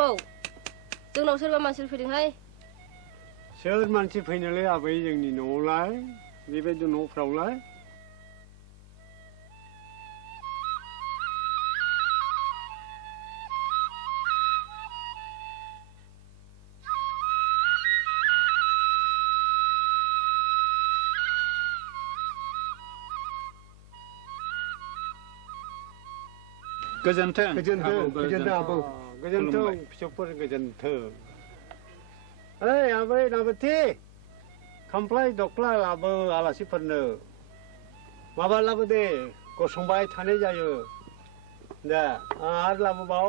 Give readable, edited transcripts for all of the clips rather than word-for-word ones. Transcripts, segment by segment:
आबौ जोंनाव सोरबा मानसि फैदोंहाय सोर मानसि फैनोलाय आबै जोंनि न'आवलाय बेबायदि न'फ्रावलाय गोजोन्थों आबौ गोजोन्थों फिसौफोर गोजोन्थों ओइ आबै नाबथि खामफ्लाय दख्ला लाबो आलासिफोरनो माबा लाबो दे गसंबाय थानाय जायो दे आरो लाबोबाव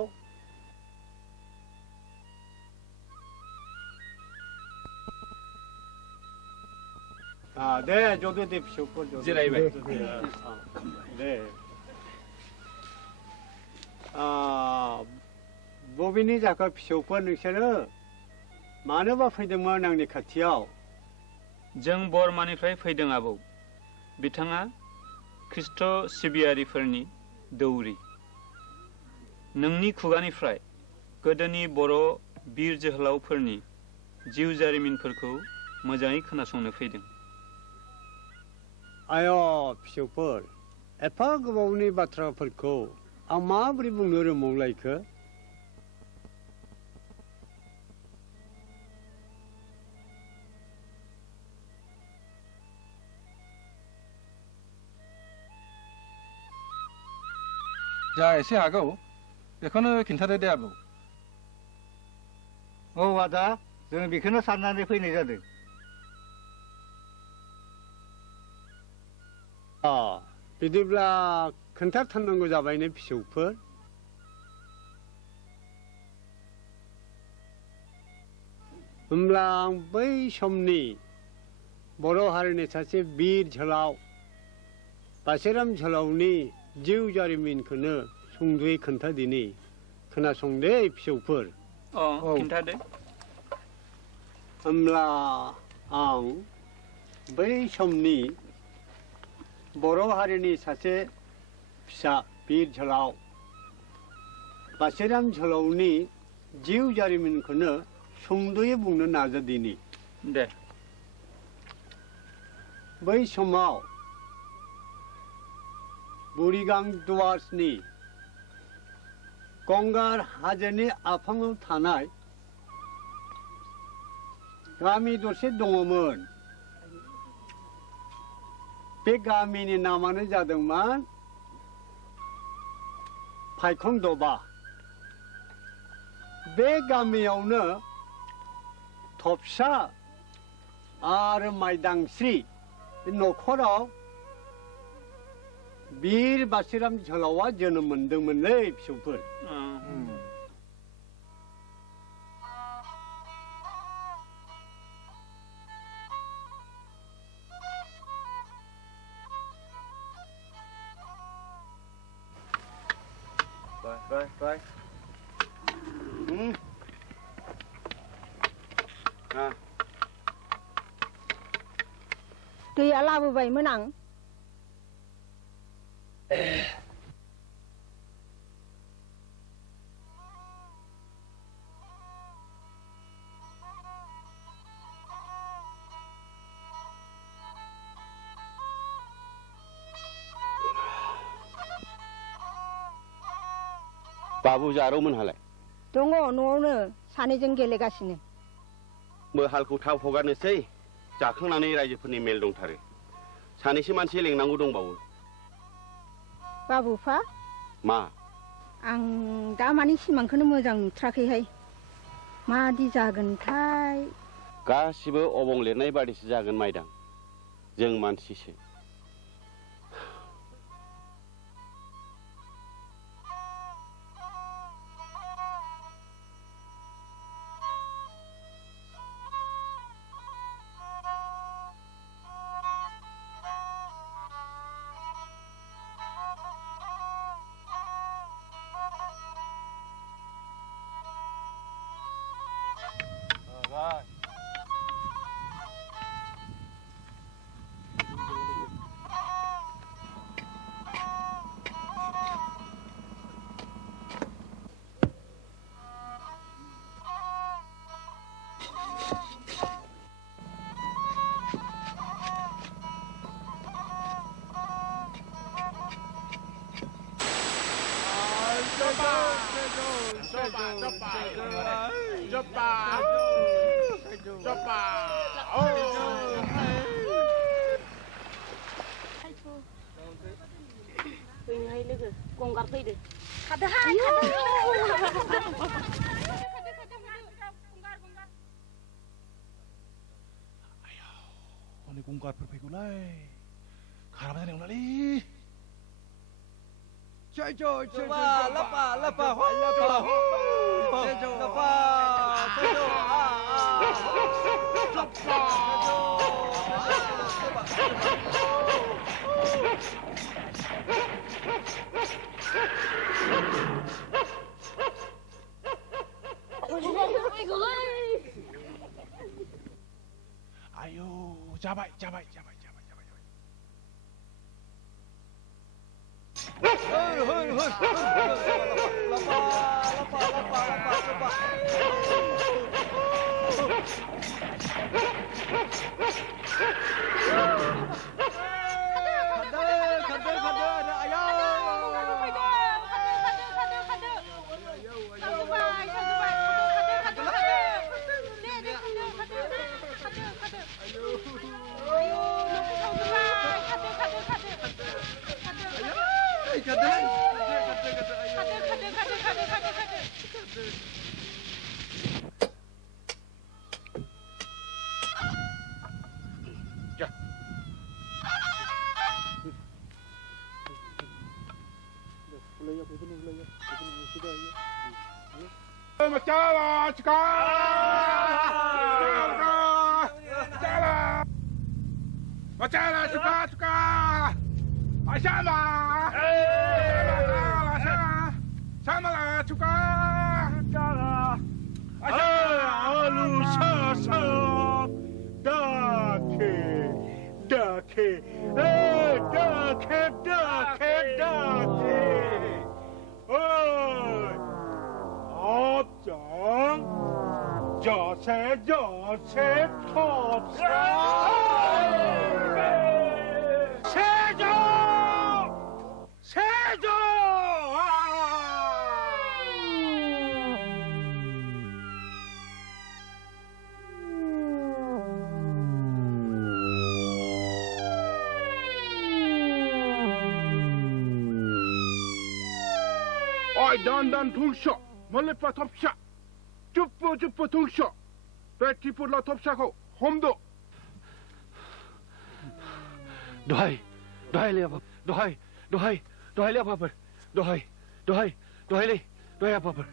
दे जदो दे फिसौफोर जिरायबाय दे बबेनि जाखो फिसौफोर नोंसोरो मानोबा फैदोंमोन आंनि खाथियाव जों बरमानिफ्राय फैदों आबौ बिथाङा ख्रिस्ट' सिबियारिफोरनि दौरि नोंनि खुगानिफ्राय गोदोनि बर' बिर जोहोलावफोरनि जिउ जारिमिनफोरखौ मोजाङै खोनासंनो फैदों आय' फिसौफोर एफा गोबावनि बाथ्राफोरखौ आं माबोरै बुंनो रोंबावलायखो जा एसे हागौ बेखौनो खिन्थादो दे आबौ औ आदा जों बेखौनो साननानै फैनाय जादों बिदिब्ला खोन्थाथारनांगौ जाबायने फिसौफोर होमब्ला आं बै समनि बर' हारिनि सासे बिर जोहोलाव बासिराम जोहोलावनि जिउ जारिमिनखौनो सुंद'यै खोन्थादिनि खोनासंदे फिसौफोर खिन्थादो होमब्ला आं बै समनि बर' हारिनि सासे फिसा बिर जोहोलाव बासिराम जोहोलावनि जिउ जारिमिनखौनो सुंद'यै बुंनो नाजादिनि दे बै समाव बुरिगां दुवार्सनि गंगार हाजोनि आफाङाव थानाय गामि दरसे दङमोन बे गामिनि नामानो जादोंमोन फायखन दबा बे गामियावनो थफसा आरो माइदांस्रि न'खराव बिर बासिराम जोहोलावा जोनोम मोनदोंमोनलै फिसौफोर Rồi. दैया लाबोबायमोन आं बाबु जारौमोनहालाय दङ न'आवनो सानैजों गेलेगासिनो हालखौ थाब हगारनोसै जाखांनानै रायजोफोरनि मेल दंथारो सानैसो मानसि लेंनांगौ दंबावो बाबुफा मा आं दा मानि सिमांखौनो मोजां नुथाराखैहाय मादि जागोनथाय गासिबो अबं लिरनाय बादिसो जागोन माइदां जों मानसिसो गंगार फैदो खादोहाय हनै गंगारफोर फैगौलाय खाराबा जानाय नंलालै आयौ जाबाय जाबाय जाबाय जाबाय जाबाय Dan tungsha, malepa topsha, cupu tungsha, petipurla topsha ko, homdo. Dohai le apa? Dohai le apa? Dohai le apa?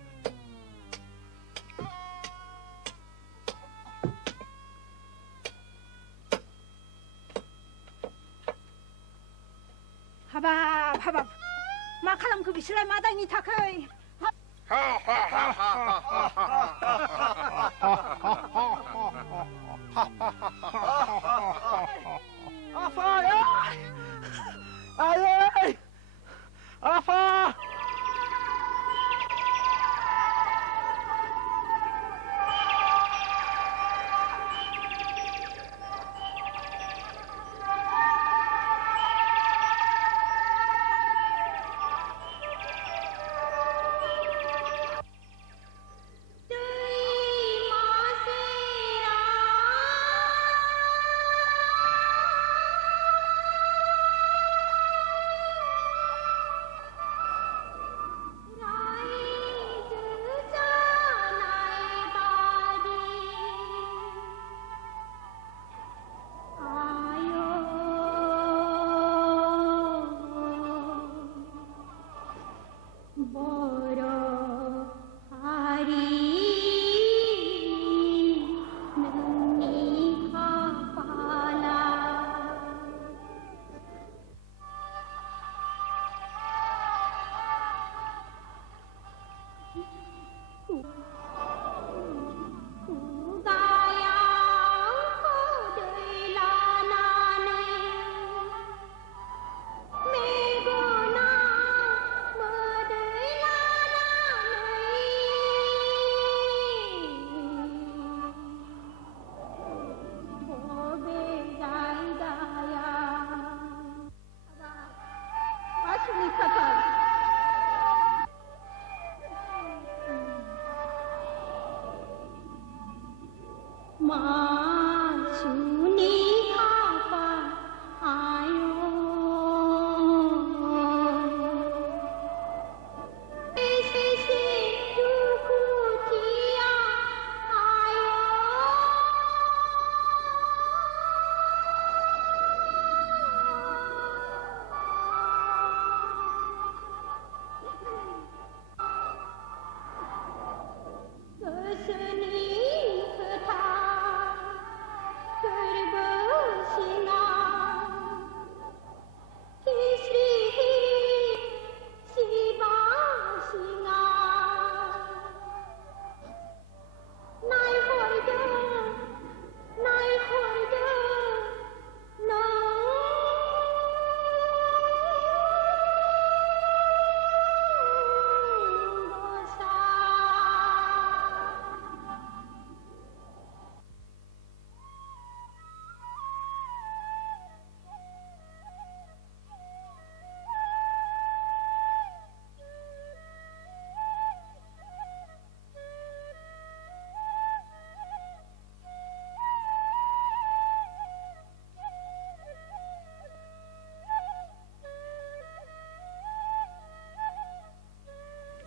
Habab, मा खालामखो बिसोरलाय मा दायनि थाखाय Afa!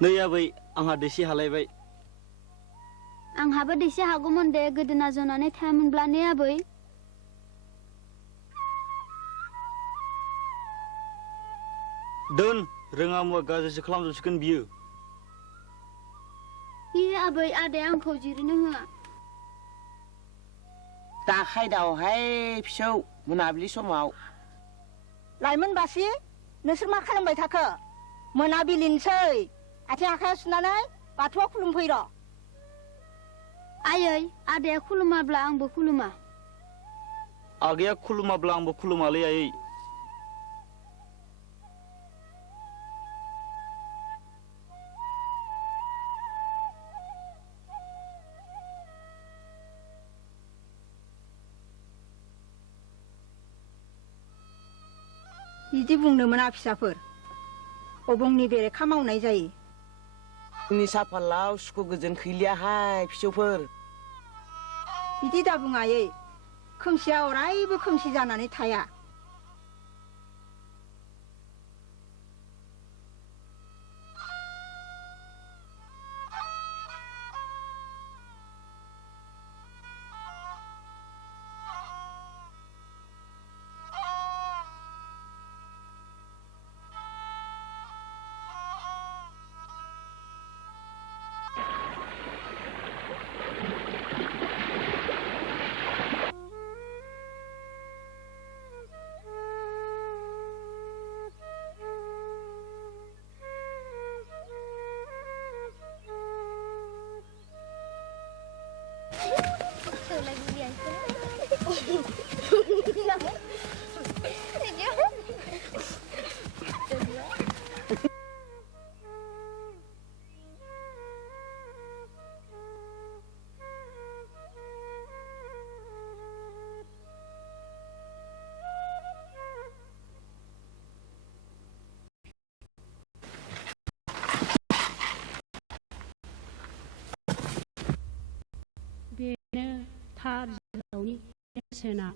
नै आबै आंहा दैसे हालायबाय आंहाबो दैसे हागौमोन दे गोदोना जनानै थायामोनब्ला ने आबै दोन रोङा मुवा गाज्रिसो खालामजोबसिगोन बियो आबै आदाया आंखौ जिरायनो होआ दा खायदावहाय फिसौ मोनाबिलि समाव लाइमोन बासि नोंसोर मा खालामबाय थाखो मोनाबिलिनोसै आथिं आखाइ सुनानै बाथौआव खुलुमफैर' आयै आदाया खुलुमाब्ला आंबो खुलुमा आगैया खुलुमाब्ला आंबो खुलुमालै आयै बिदि बुंनो मोना फिसाफोर अबंनि बेरेखा मावनाय जायो जोंनि साफालाव सुखु गोजोन खैलियाहाय फिसौफोर बिदि दा बुं आयै खोमसिया अरायबो खोमसि जानानै थाया बेनो थार जोहोलावनि नेरसोना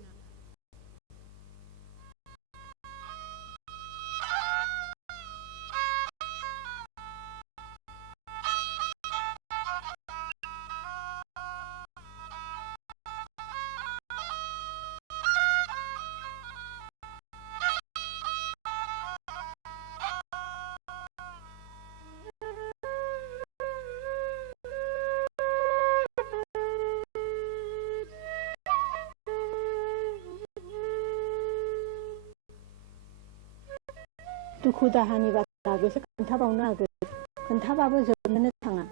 दुखु दाहानि बाथ्रा बेसे खोन्थाबावनो हागोन खोन्थाबाबो जोबनोनो थाङा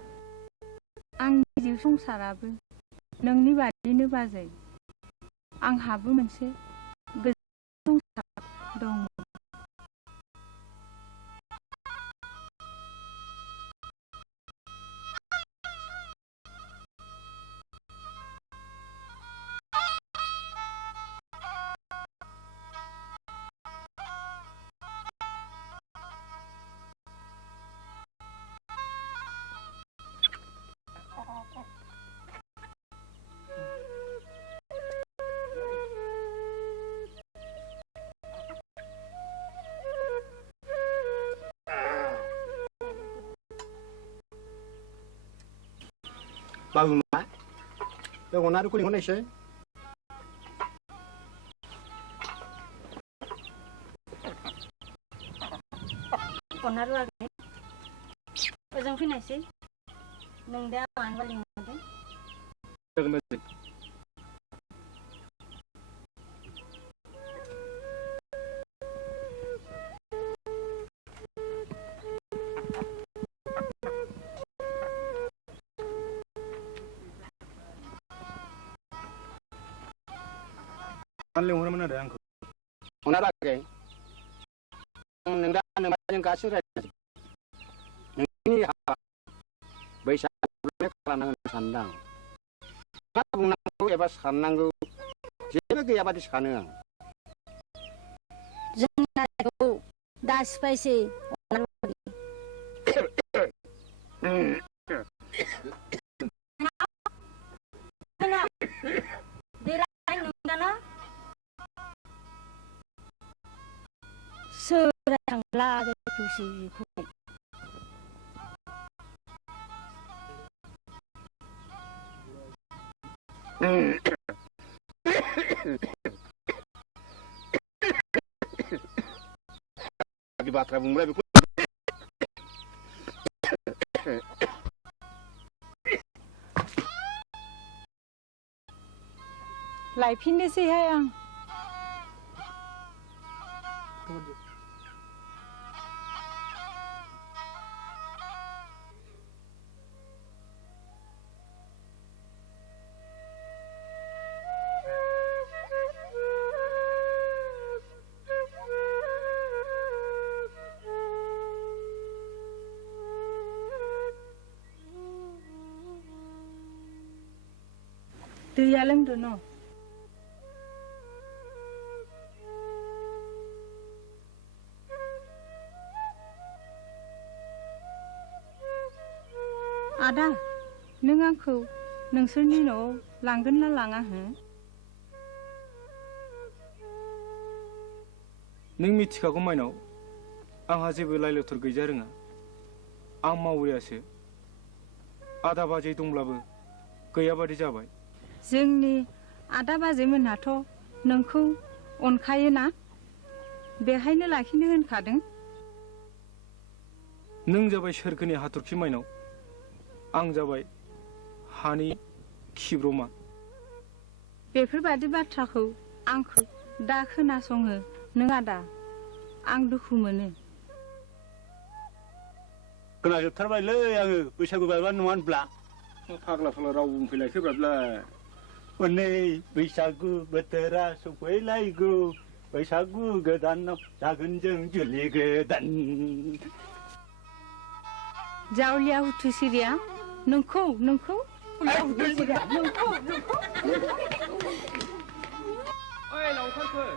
आंनि जिउ संसाराबो नोंनि बादिनो बाजै आंहाबो मोनसे गोजोन संसार दङ Bagus mah, tu kau naruh kuning mana sih? Kau naruh lagi, ujung fina sih, nengda wan baling nanti. Terima. लेंहर मोन आरो आंखौ हना लागै नोंदा नोंजों गासै रायज्लाय नोंनि हाबा बैसागु खालामनांगौ सानदां मा बुंनांगौ एबा साननांगौ जेबो गैया बादि सानो आं जोंनि नायखौ दा सिफायसै सोर थांब्ला बाथ्रा बुंबाय बेखौ लायफिननोसैहाय आं दैया लोंदो न आदा नों आंखौ नोंसोरनि न'आव लांगोन ना लाङा हो नों मिथिखागौ माइनाव आंहा जेबो लाइ लथर गैजा रोङा आं मावरियासो आदा बाजै दंब्लाबो गैयाबादि जाबाय जोंनि आदा बाजैमोनहाथ' नोंखौ अनखायोना बेहायनो लाखिनो होनखादों नों जाबाय सोरगोनि हाथरखि माइनाव आं जाबाय हानि खिब्रमा बेफोरबादि बाथ्राखौ आंखौ दा खोनासङो नों आदा आं दुखु मोनो खोनाजोबथारबायलै आङो बैसागु बायबा नङा होनब्ला फाग्ला फाग्ला राव बुंफैलायखोब्ला हनै बैसागु बोथोरा सफैलायगौ बैसागु गोदानाव जागोन जों जुलि गोदान जावलिया हुथुसिरिया नोंखौ ओइ लावखारफोर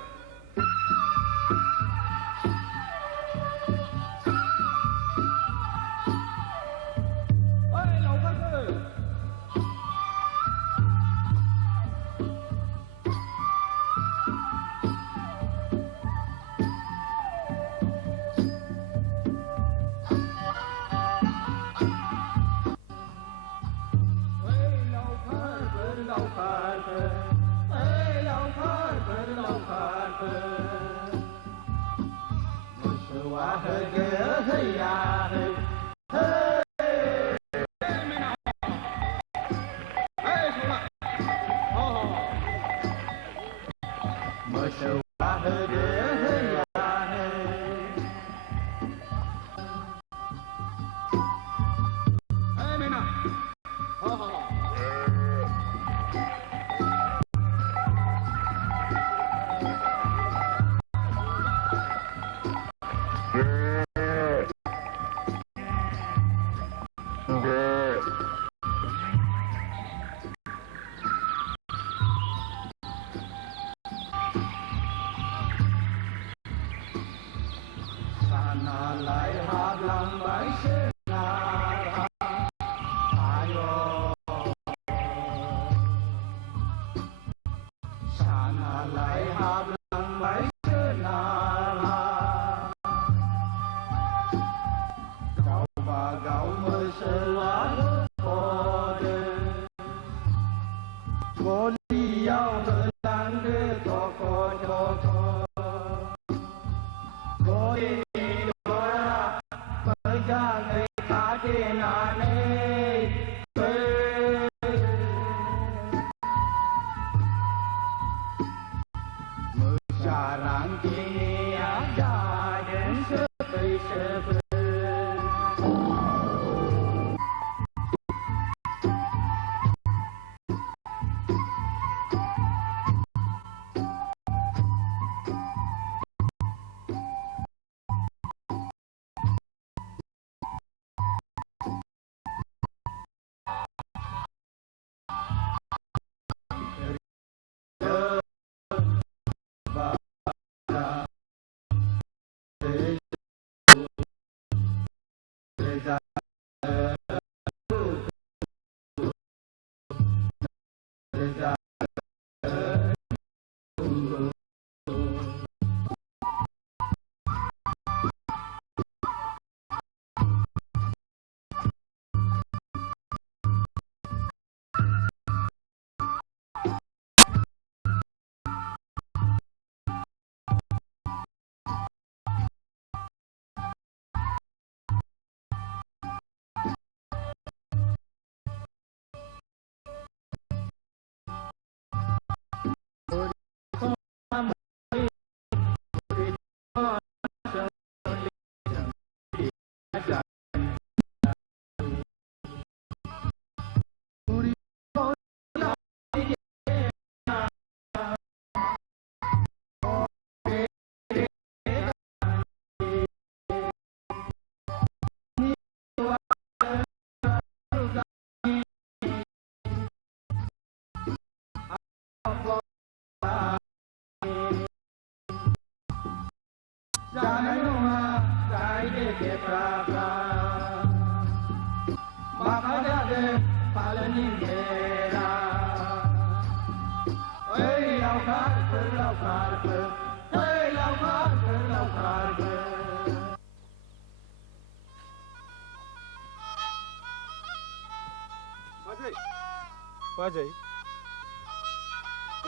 बाजै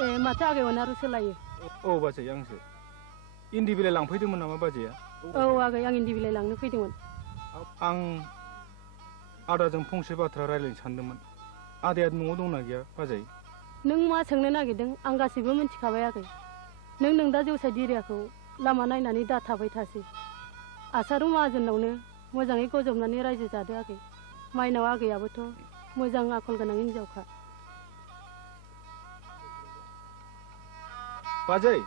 ए माथो आगैमोन आरो सोलायो औ बाजै आंसो इन्दि बिलाइ लांफैदोंमोन नामा बाजैया औ आगै आं इन्दि बिलाइ लांनो फैदोंमोन आं आदाजों फंसे बाथ्रा रायज्लायनो सानदोंमोन आदाया न'आव दंना गैया बाजै नों मा सोंनो नागिरदों आं गासैबो मिन्थिखाबाय आगै नों दा जौसाय दिरियाखौ लामा नायनानै दा थाबाय थासै आसारु माहाजोनावनो मोजाङै गजबनानै रायजो जादो आगै माइनाव आगैयाबोथ' मोजां आखल गोनां हिनजावखा बाजै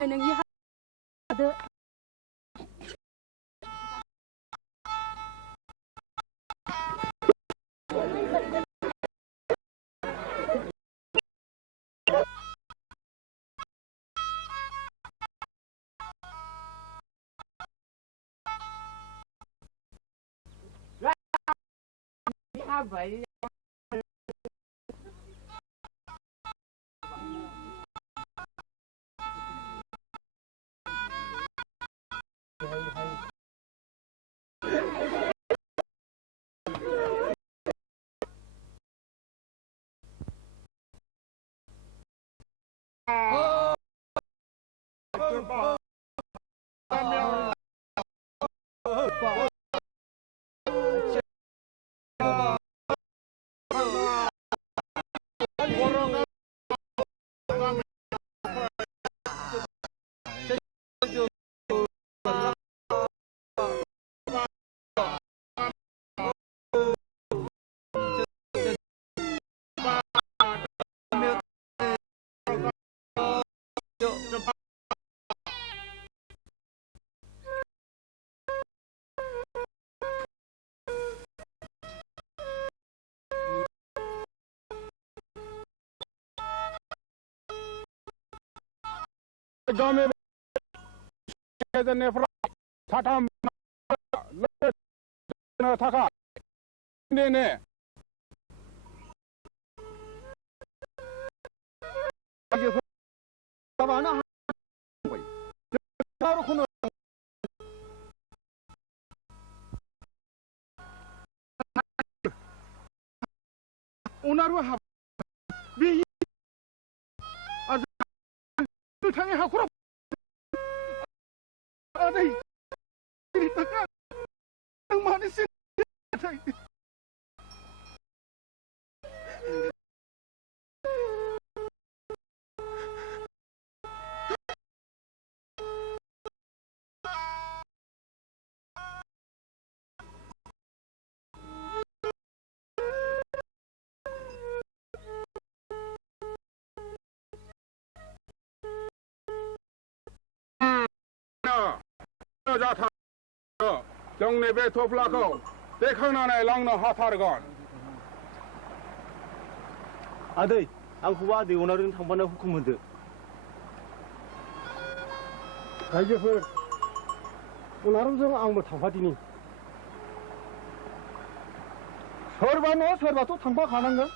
नोंनि हादो गामि साथाम थाखा ने उनारो हाब बे थाङै हाखराव आदै नों मानो जोंनि बे थफ्लाखौ दैखांनानै लांनो हाथारगोन 아들, आंखौबो आदै अनारजों थांफानो हुकुम होदो। रायजोफोर अनारजों आंबो थांफादिनि। सोरबा न' सोरबाथ' थांफाखानांगोन।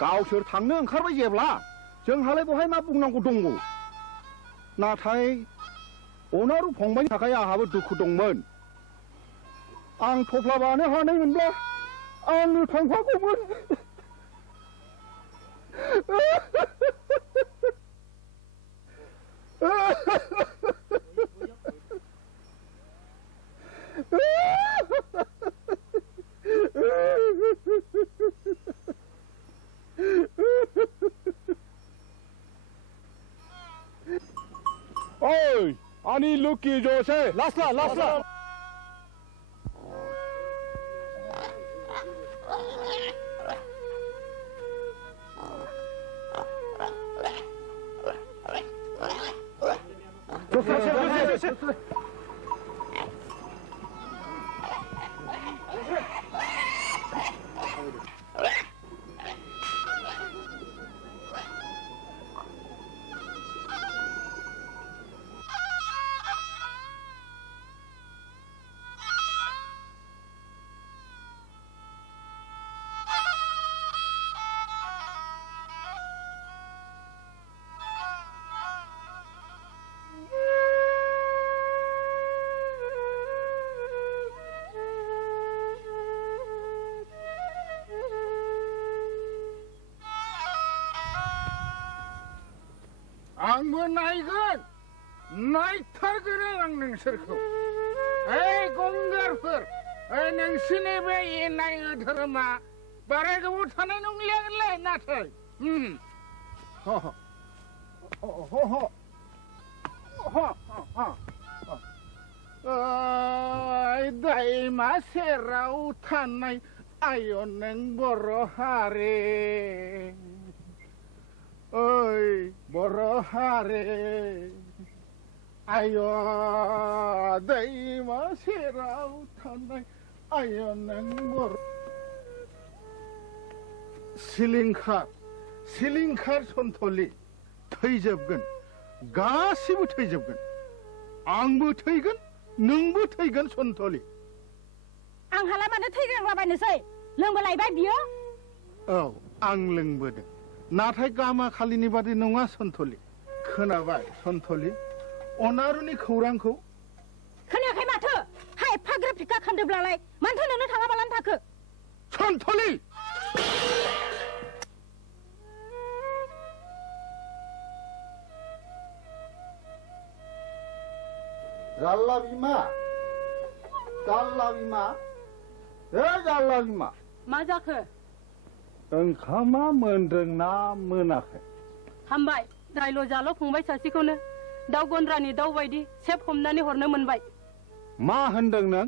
गावसोर थांनो ओंखारबाय जेब्ला जोंहालाय बहाय मा बुंनांगौ दंबावो। नाथाय अनारु फंबायनि थाखाय आंहाबो दुखु दंमोन। आं थफ्ला बानो हानायमोनब्ला आंनो थांफागौमोन। Oi, ani lucky Jose. Lasla. आंबो नायगोन नायथारगोन आं नोंसोरखौ गंगारफोर नोंसोरनि बे एनाय धोरोमा बारा गोबाव थानाय नंलियालै नाथाय दैमा सेराव थानाय आय नों बर' हारि ओइ बर' हारि आय दैमा सेराव थानाय आय नों बर' सिलिंखार सन्थलि थैजोबगोन गासिबो थैजोबगोन आंबो थैगोन नोंबो थैगोन सन्थलि आंहालाय मानो थैग्रांलाबायनोसै लोंबोलायबाय बियो औ आं लोंबोदों नाथाय गामा खालिनि बादि नङा सन्थलि खोनाबाय सन्थलि अनारुनि खौरांखौ खोनायाखै माथो हाय एफाग्राब फिखा खोन्दोब्लालाय मानोथो नोंनो थाङाबालानो थाखो सन्थलि जाल्ला बिमा मा जाखो ओंखामा मोनदोंना मोनाखै हामबाय दाइल' जाल' फंबाय सासेखौनो दाउ गन्द्रानि दाउ बायदि सेब हमनानै हरनो मोनबाय मा होनदों नों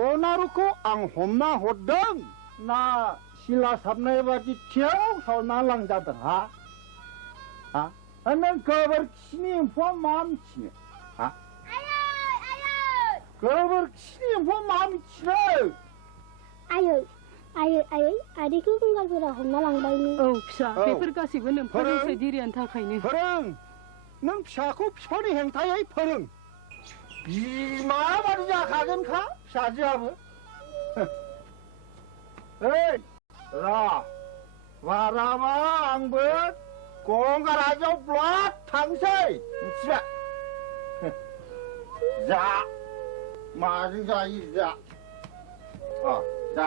अनारुखौ आं हमना हरदों ना सिला साबनाय बादि थियाव सावना लांजादों हा नों गोबोरखिनि एम्फौआ मा मिथिनो हा गोबोरखिनि एम्फौआ मा मिथिनो आयै आदैखौ गंगारफोरा हमना लांबायनो औ फिसा बेफोर गासैबो नोम्फा जौसाय दिरियानि थाखायनो फोरों नों फिसाखौ बिफानि हेंथायै फोरों बिमा बादि जाखागोनखा फिसाजोआबो बाराबा आंबो गंगार हाजोआव ब्लद थांसै मिथिबाय जा माजों जायो जा जा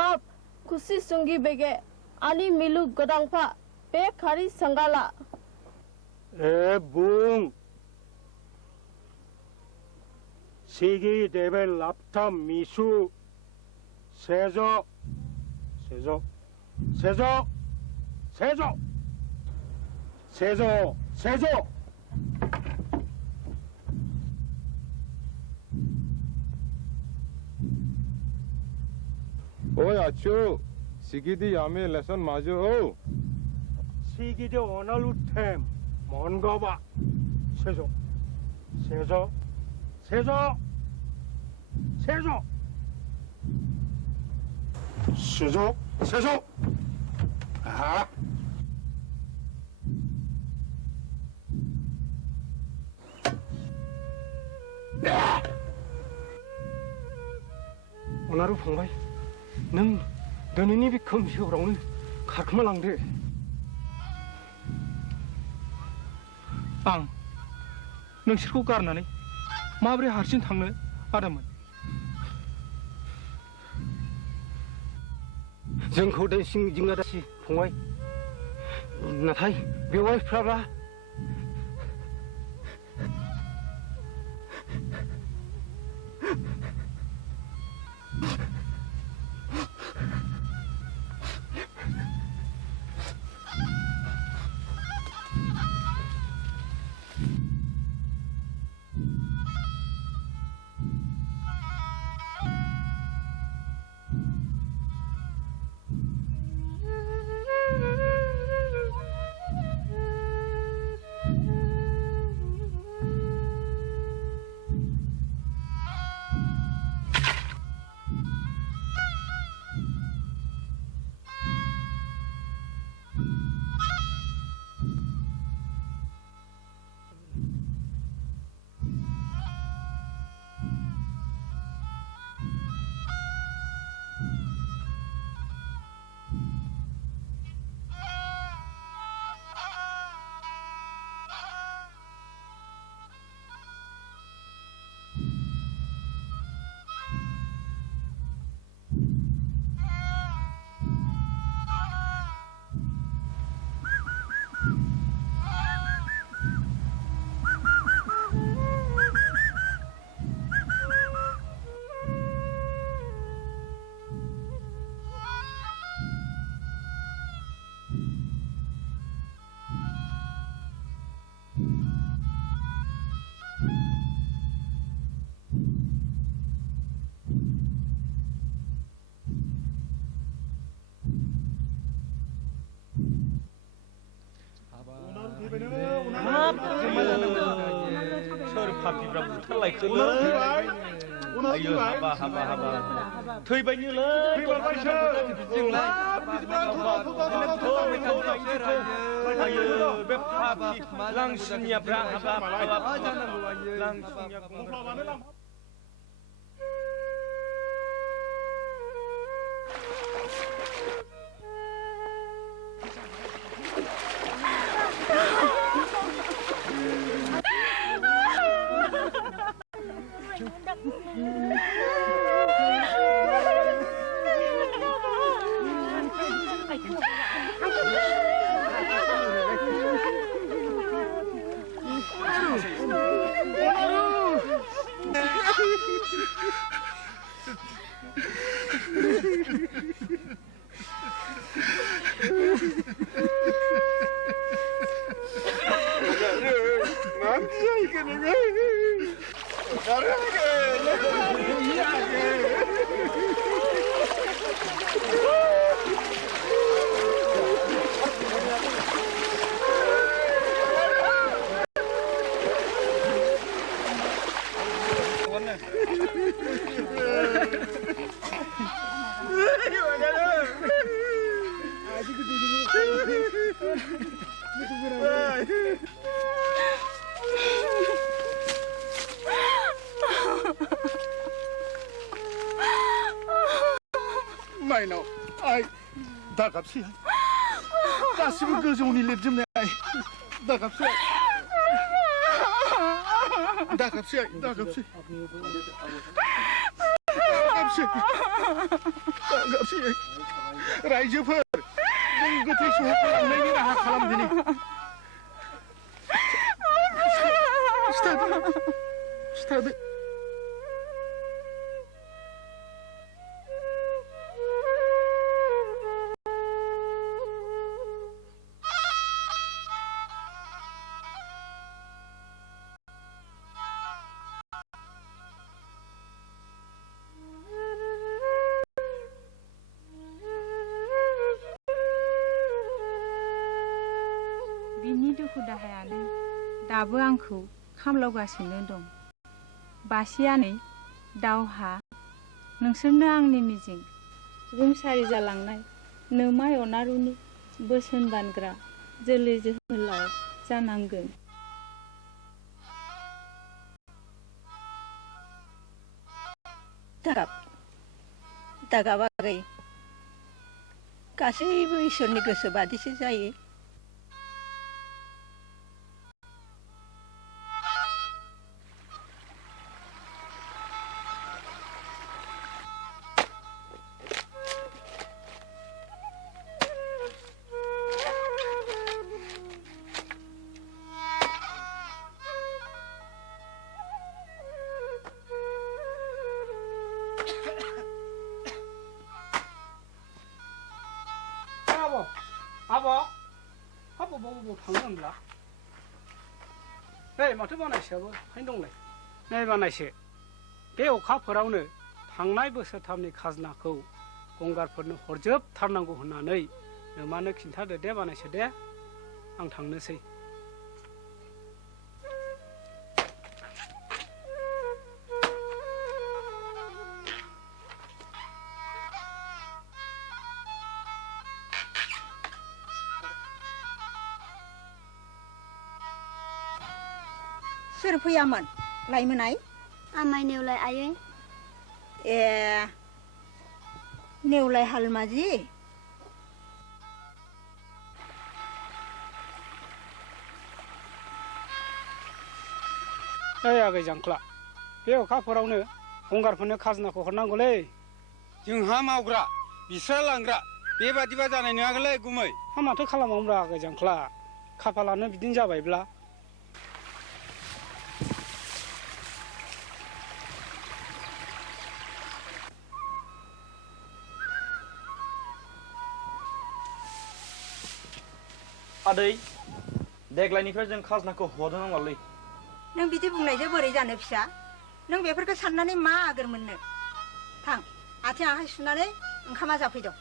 आप खुशी सुंगी बेगे आनी मिलू गदांफा पे खारी संगाला बुं सिगी देबे लापथा मिसु सेजो 세조, 세조, 세조, 세조, 세조. 오이 아추 시기디 야메 레슨 마저 오 시기디 오날루템 뭔가봐 세조 세조 세조 세조 세조 세조 아 오나루 फंबाय नों दिनैनि बे खोमसि हरावनो खारखोमा लांदो आं नोंसोरखौ गारनानै माबोरै हारसिं थांनो आदामोन जोंखौ दासिं जिंगादासि फंबाय नाथाय बेवाइफ्राब्ला सोर पापिफ्रा बुथारलायखोलै आयो हाबा हाबा हाबा थैबायनोलै आयो बे पापि लांसिनियाफ्रा हाबा हाबा लांसिनिया माइनाव आइ दागाबसै गासिबो गोजौनि लिरजोबनाय दागाबसै दागाबसै दागाबसै दागाबसै दागाबसै रायजोफोर जों गोथै सहलांनायनि राहा खालामदिनि खिथादो खिथादो देहायानो दाबो आंखौ खामलावगासिनो दं। बासिया नै दावहा नोंसोरनो आंनि मिजिं रुंसारि जालांनाय नोमाय अनारुनि बोसोन बानग्रा जोलै जोहोलाव जानांगोन। दागाबागै गासैबो इसोरनि गोसो बादिसो जायो। हाब बबाव थाङो होनब्ला नै माथो बानायसोआबो हाय दंलाय नै बानायसो बे अखाफोरावनो थांनाय बोसोरथामनि खाजोनाखौ गंगारफोरनो हरजोबथारनांगौ होननानै नोमानो खिन्थादो दे बानायसो दे आं थांनोसै। सोर फैयामोन लायमोनाय? आमाय नेवलाय आयै। ए नेवलाय हालमाजि ओइ आगै जांख्ला बे अखाफोरावनो गंगारफोरनो खाजोनाखौ हरनांगौलै। जोंहा मावग्रा बिस्रा लांग्रा बेबादिबा जानाय नङागोनलै गुमै। माथो खालामावब्रा आगै जांख्ला खाफालानो बिदिनो जाबायब्ला। आदै देग्लायनिफ्राय जों खाजोनाखौ हरनो नांलालै। नों बिदि बुंनायजों बोरै जानो फिसा? नों बेफोरखौ साननानै मा आगोर मोननो? थां आथिं आखाइ सुनानै ओंखामा जाफैदो।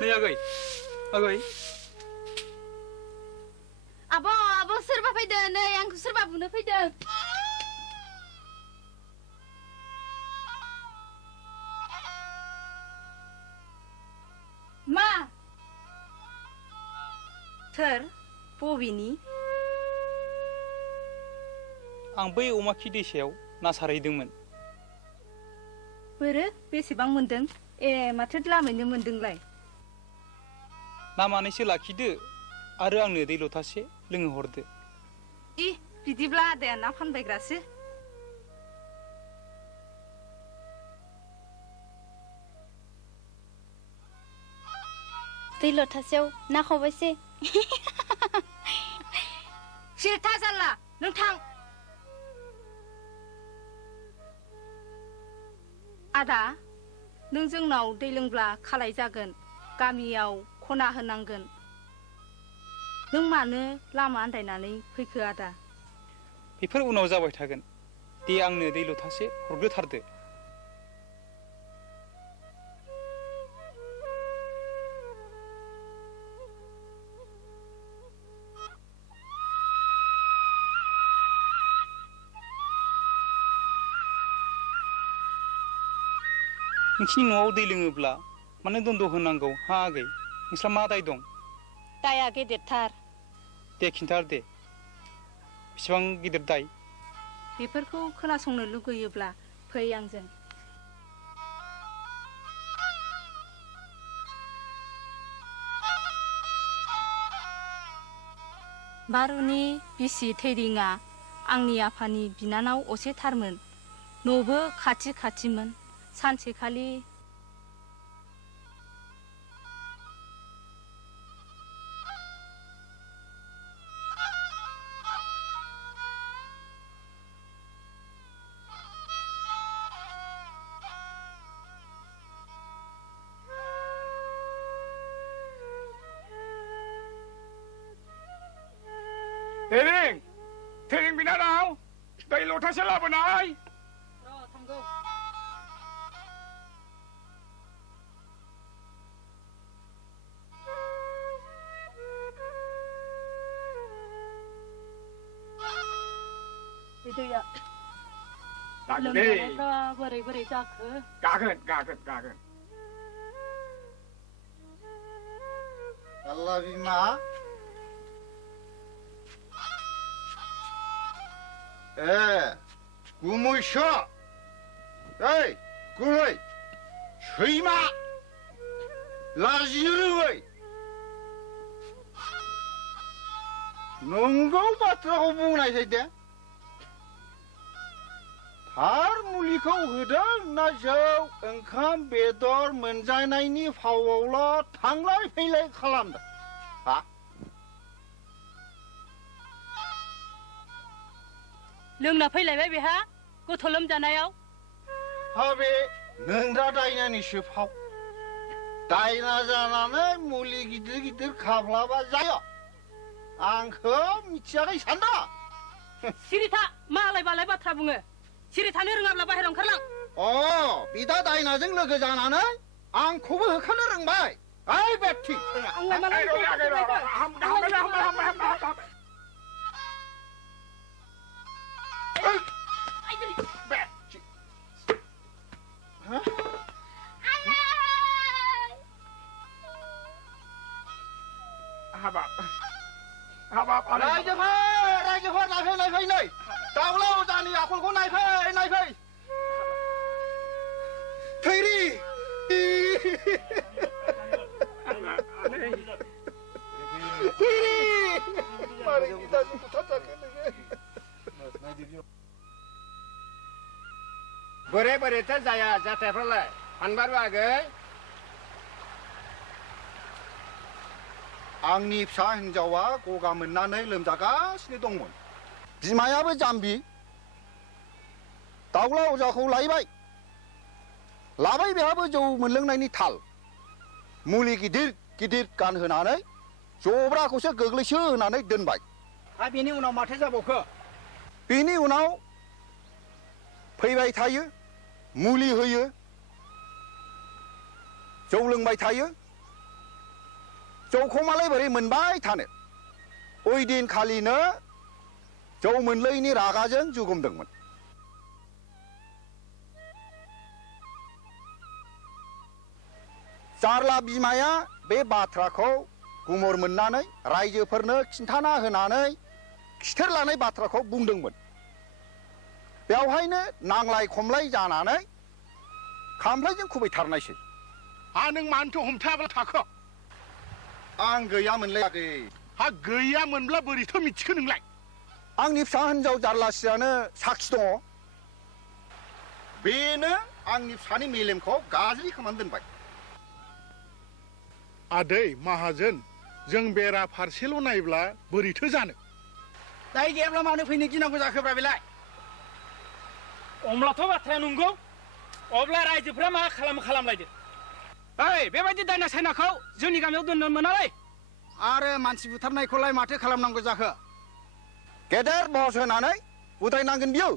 नै आगै आगै आब' सोरबा फैदों नै आंखौ सोरबा बुनो फैदों। मा सोर बबेनि? आं बै अमा खि दैसायाव ना सारहैदोंमोन। बोरो बेसेबां मोनदों? ए माथो द्लामैनो मोनदोंलाय। ना मानैसो लाखिदो आरो आंनो दै लथासे लोंहो हरदो। इ बिदिब्ला आदाया ना फानबायग्रासो। दै लथासेयाव ना खबाइसे। सिरथा जारला नों थां। आदा नों जोंनाव दै लोंब्ला खालाय जागोन। गामियाव खना होनांगोन। नों मानो लामा आन्दायनानै फैखो आदा? बेफोर उनाव जाबाय थागोन। दे आंनो दै लथासे हरग्रोथारदो। नोंसिनि न'आव दै लोङोब्ला मानो दन्द होनांगौ हा आगै? नोंस्रा मा दाय दं? दाया गेदेरथार। दे खिन्थार दे बेसेबां गिदिर दाय? बेफोरखौ खोनासंनो लुगैयोब्ला फै आंजों। बारुनि बिसि थैरिङा आंनि आफानि बिनानाव असेथारमोन। न'बो खाथि खाथिमोन। सानसेखालि थेरिं बिनानाव दै लथासे लाबोनाय। दैया गागोन दे। लोमजानायफ्रा बोरै बोरै जाखो? गागोन। अल्लाह बिमा गुमैसो गुमै सैमा लाजिनो रोङै नंगौ बाथ्राखौ बुंनायसै दे थार मुलिखौ होदों ना जौ ओंखाम बेदर मोनजानायनि फावआवल' थांलाय फैलाय खालामदों हा लोंना फैलायबाय बेहा गथ' लोमजानायाव। हाबे नों दा दायनानिसो फाव दायना जानानै मुलि गिदिर गिदिर खाब्लाबा जायो आंखौ मिथियाखै सानदा। सिरिथा मालाय बालाय बाथ्रा बुङो। सिरि थानो रोङाब्ला बाहेरायाव ओंखारलां। बिदा दायनाजों लोगो जानानै आंखौबो होखानो रोंबाय। ओइ बेथि रायजोफोर नायफै नै दाउला अजानि आखलखौ नायफै थैरि मारै गिदाजों बुथारजाखो नोङो बोरै जाया जाथायफ्रालाय फानबारु आगै आंनि फिसा हिन्जावा गगा मोननानै लोमजागासिनो दंमोन बिमायाबो जाम्बि दाउला अजाखौ लाबाय बेहाबो जौ मोनलोंनायनि थाल मुलि गिदिर गिदिर गानहोनानै जब्राखौसो गोग्लैसो होनानै दोनबाय। बेनि उनाव माथो जाबावखो? बेनि उनाव फैबाय थायो मुलि होयो जौ लोंबाय थायो जौखौ मालाय बोरै मोनबाय थानो ओइ दिनखालिनो जौ मोनलोयैनि रागाजों जुगुमदोंमोन। जारला बिमाया बे बाथ्राखौ गुमुर मोननानै रायजोफोरनो खिन्थाना होनानै खिथेर लानाय बाथ्राखौ बुंदोंमोन। बेवहायनो नांलाय खमलाय जानानै खामफ्लायजों खुबैथारनायसै। नों मानोथो हमथायाब्ला थाखो? आं गैयामोनलै आगै। गैयामोनब्ला बोरैथो मिथिखो नोंलाय? आंनि फिसा हिन्जाव जारलासियानो साखि दङ। बेनो आंनि फिसानि मेलेमखौ गाज्रि खालामनानै दोनबाय। आदै माहाजोन जों बेरा फारसेल' नायब्ला बोरैथो जानो? दाय गैयाब्ला मानो फैनो गिनांगौ जाखोब्रा बेलाय? अमलाथ' बाथ्राया नंगौ। अब्ला रायजोफ्रा मा खालामलायदो? बेबायदि दायना सायनाखौ जोंनि गामियाव दोननो मोनालै। आरो मानसि बुथारनायखौलाय माथो खालामनांगौ जाखो? गेदेर बहस होनानै उद्रायनांगोन बियो।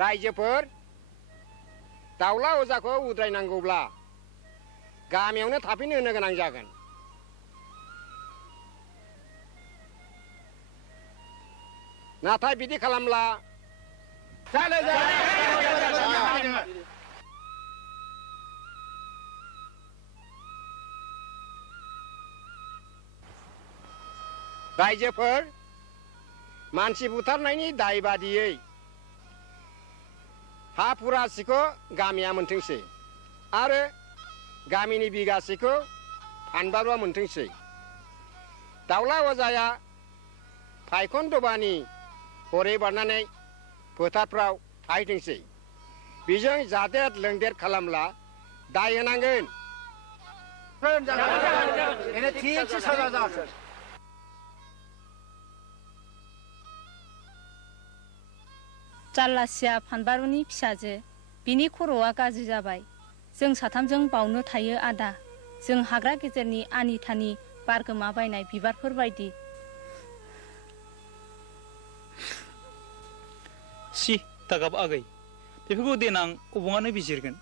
रायजोफोर दाउला अजाखौ उद्रायनांगौब्ला गामियावनो थाफैनो होनो गोनां जागोन। नाथाय बिदि खालामब्ला रायजोफोर मानसि बुथारनायनि दाय बादियै हा फुरासेखौ गामिया मोनथोंसै आरो गामिनि बिगासेखौ फानबारुआ मोनथोंसै। दाउला अजाया फायखन दबानि हरै बारनानै फोथारफ्राव थाहैथोंसै बेजों जादेर लोंदेर खालामला दाय होनांगोन थिगसे साजा जागोन जाल्लासिया फानबारुनि फिसाजो बिनि खर'आ गाज्रि जाबाय जों साथामजों बावनो थायो आदा जों हाग्रा गेजेरनि आनि थानि बारगोमा बायनाय बिबारफोर बायदि सि दागाब आगै बेफोरखौ देनां अबङानो बिजिरगोन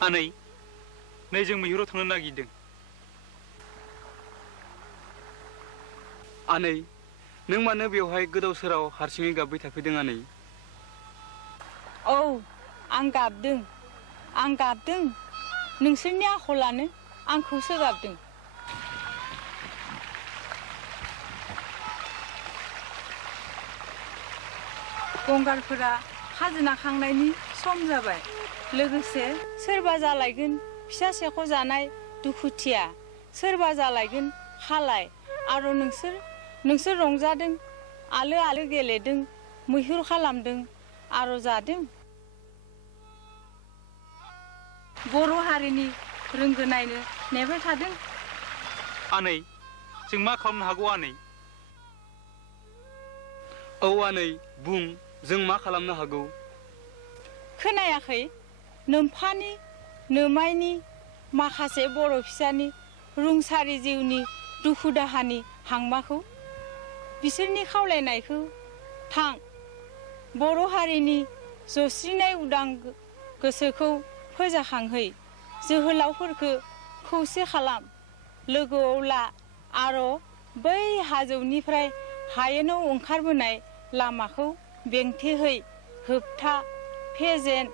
आनै नै जों मैहुराव थांनो नागिरदों आनै नों मानो बेवहाय गोदाव सोराव हारसिङै गाबबाय थाफैदों आनै औ आं गाबदों नोंसोरनि आखलानो आंखौसो गाबदों गंगारफोरा खाजोना खांनायनि सम जाबाय लोगोसे सोरबा जालायगोन फिसा सेख' जानाय दुखुथिया सोरबा जालायगोन खालाय आरो नोंसोर रंजादों आलो आलो गेलेदों मैहुर खालामदों आरो जादों बर' हारिनि रोंगोनायनो नेबाय थादों आनै जों मा खालामनो हागौ आनै औ आनै बुं जों मा खालामनो हागौ खोनायाखै नोम्फानि नोमाइनि माखासे बर' फिसानि रुंसारि जिउनि दुखु दाहानि हांमाखौ बिसोरनि खावलायनायखौ थां बर' हारिनि जस्रिनाय उदां गोसोखौ फोजाखांहै जोहोलावफोरखौ खौसे खालाम लोगोआव ला आरो बै हाजोनिफ्राय हायेनाव ओंखारबोनाय लामाखौ बेंथेहै होबथा फेजेन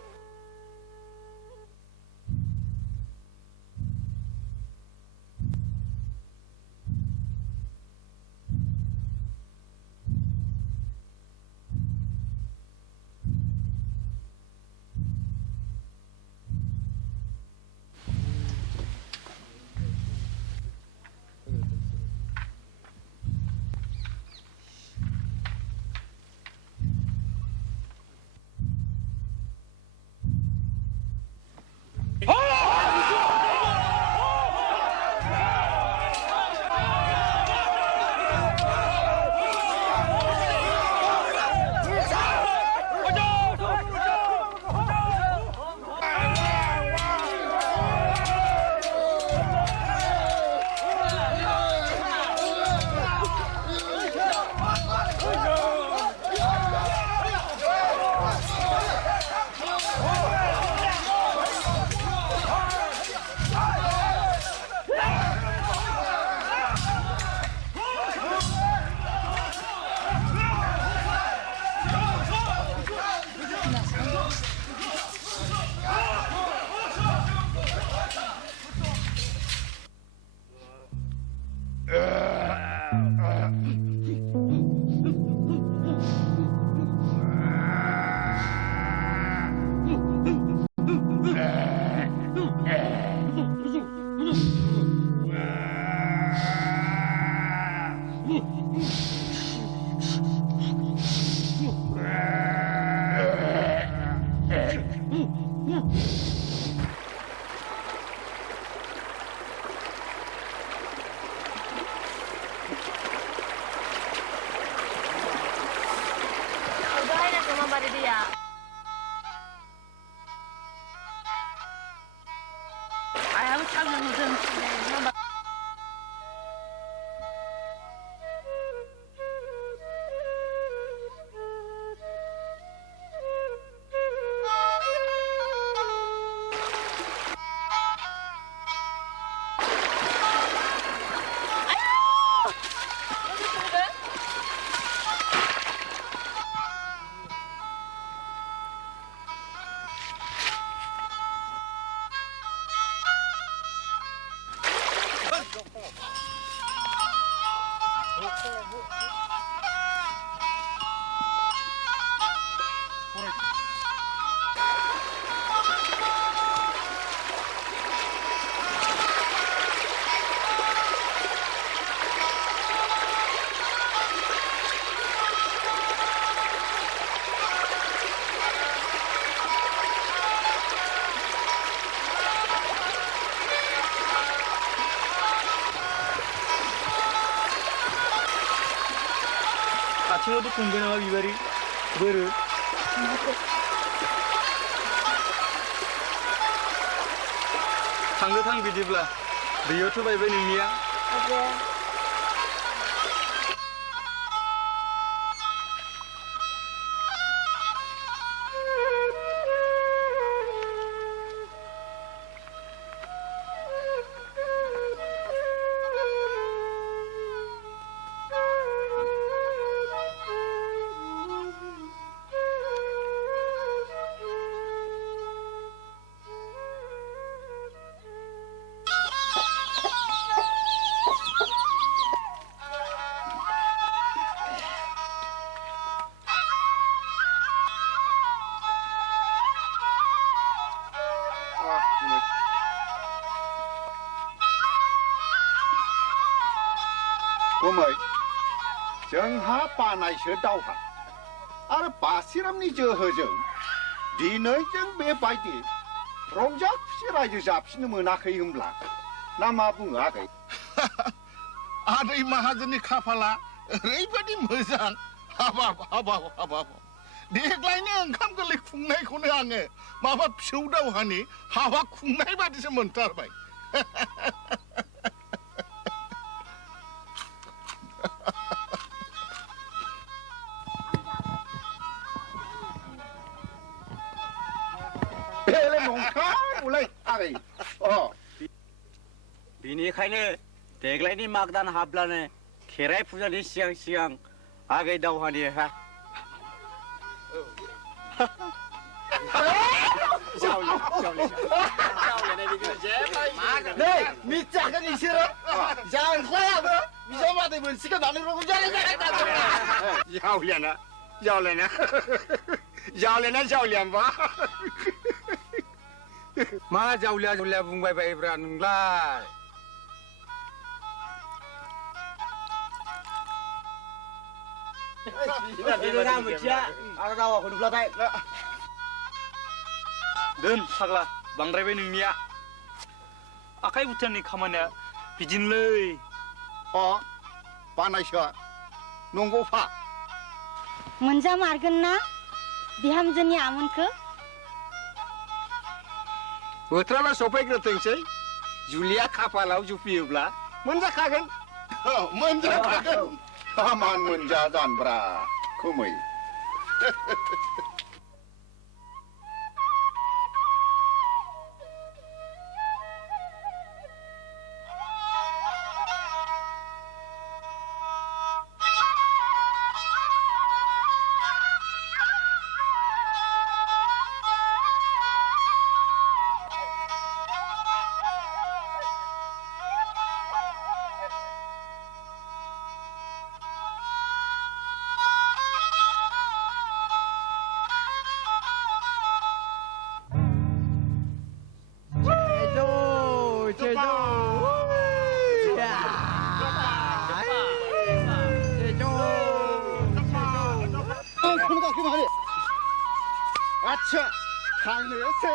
아야고 참는 좀 아침에도 공개나가 위발이 왜를 थांनो बिदिब्ला दैयावथ' बायबाय नोंनिया गुमै जोंहा बानायसो दावहा आरो बासिरामनि जोहोजों दिनै जों बेबायदि रंजा खुसि रायजो जाफिननो मोनाखै होनब्ला ना मा बुङो आगै आदै माहाजोननि खाफाला ओरैबायदि मोजां हाबाब हाबाब हाबाब देग्लायनि ओंखाम गोरलै खुंनायखौनो आङो माबा फिसौ दावहानि हाबा खुंनाय बादिसो मोनथारबाय बिनिखायनो देग्लायनि माग दान हाबब्लानो खेराइ फुजानि सिगां सिगां आगै दावहानि हा नै मिथियाखै नोंसोरो जांख्लायाबो बिजामादै मोनसेखौ दानो रखम जावलियाना जावलियाना जावलियाना जावलियानबा मा जावलिया जावलिया बुंबाय बायब्रा नोंलाय दोन फाग्ला बांद्रायबाय नोंनिया आखाइ बुथारनि खामानिया बिदिनोलै बानायसो नंगौ फा मोनजामारगोन ना बिहामजोनि आमोनखौ बोथोराबा सफैग्रोथोंसै जुलिया खाफालाव जुफियोब्ला मोनजाखागोन मोनजाखागोन हामान मोनजा जानब्रा गुमै 아차 강내에서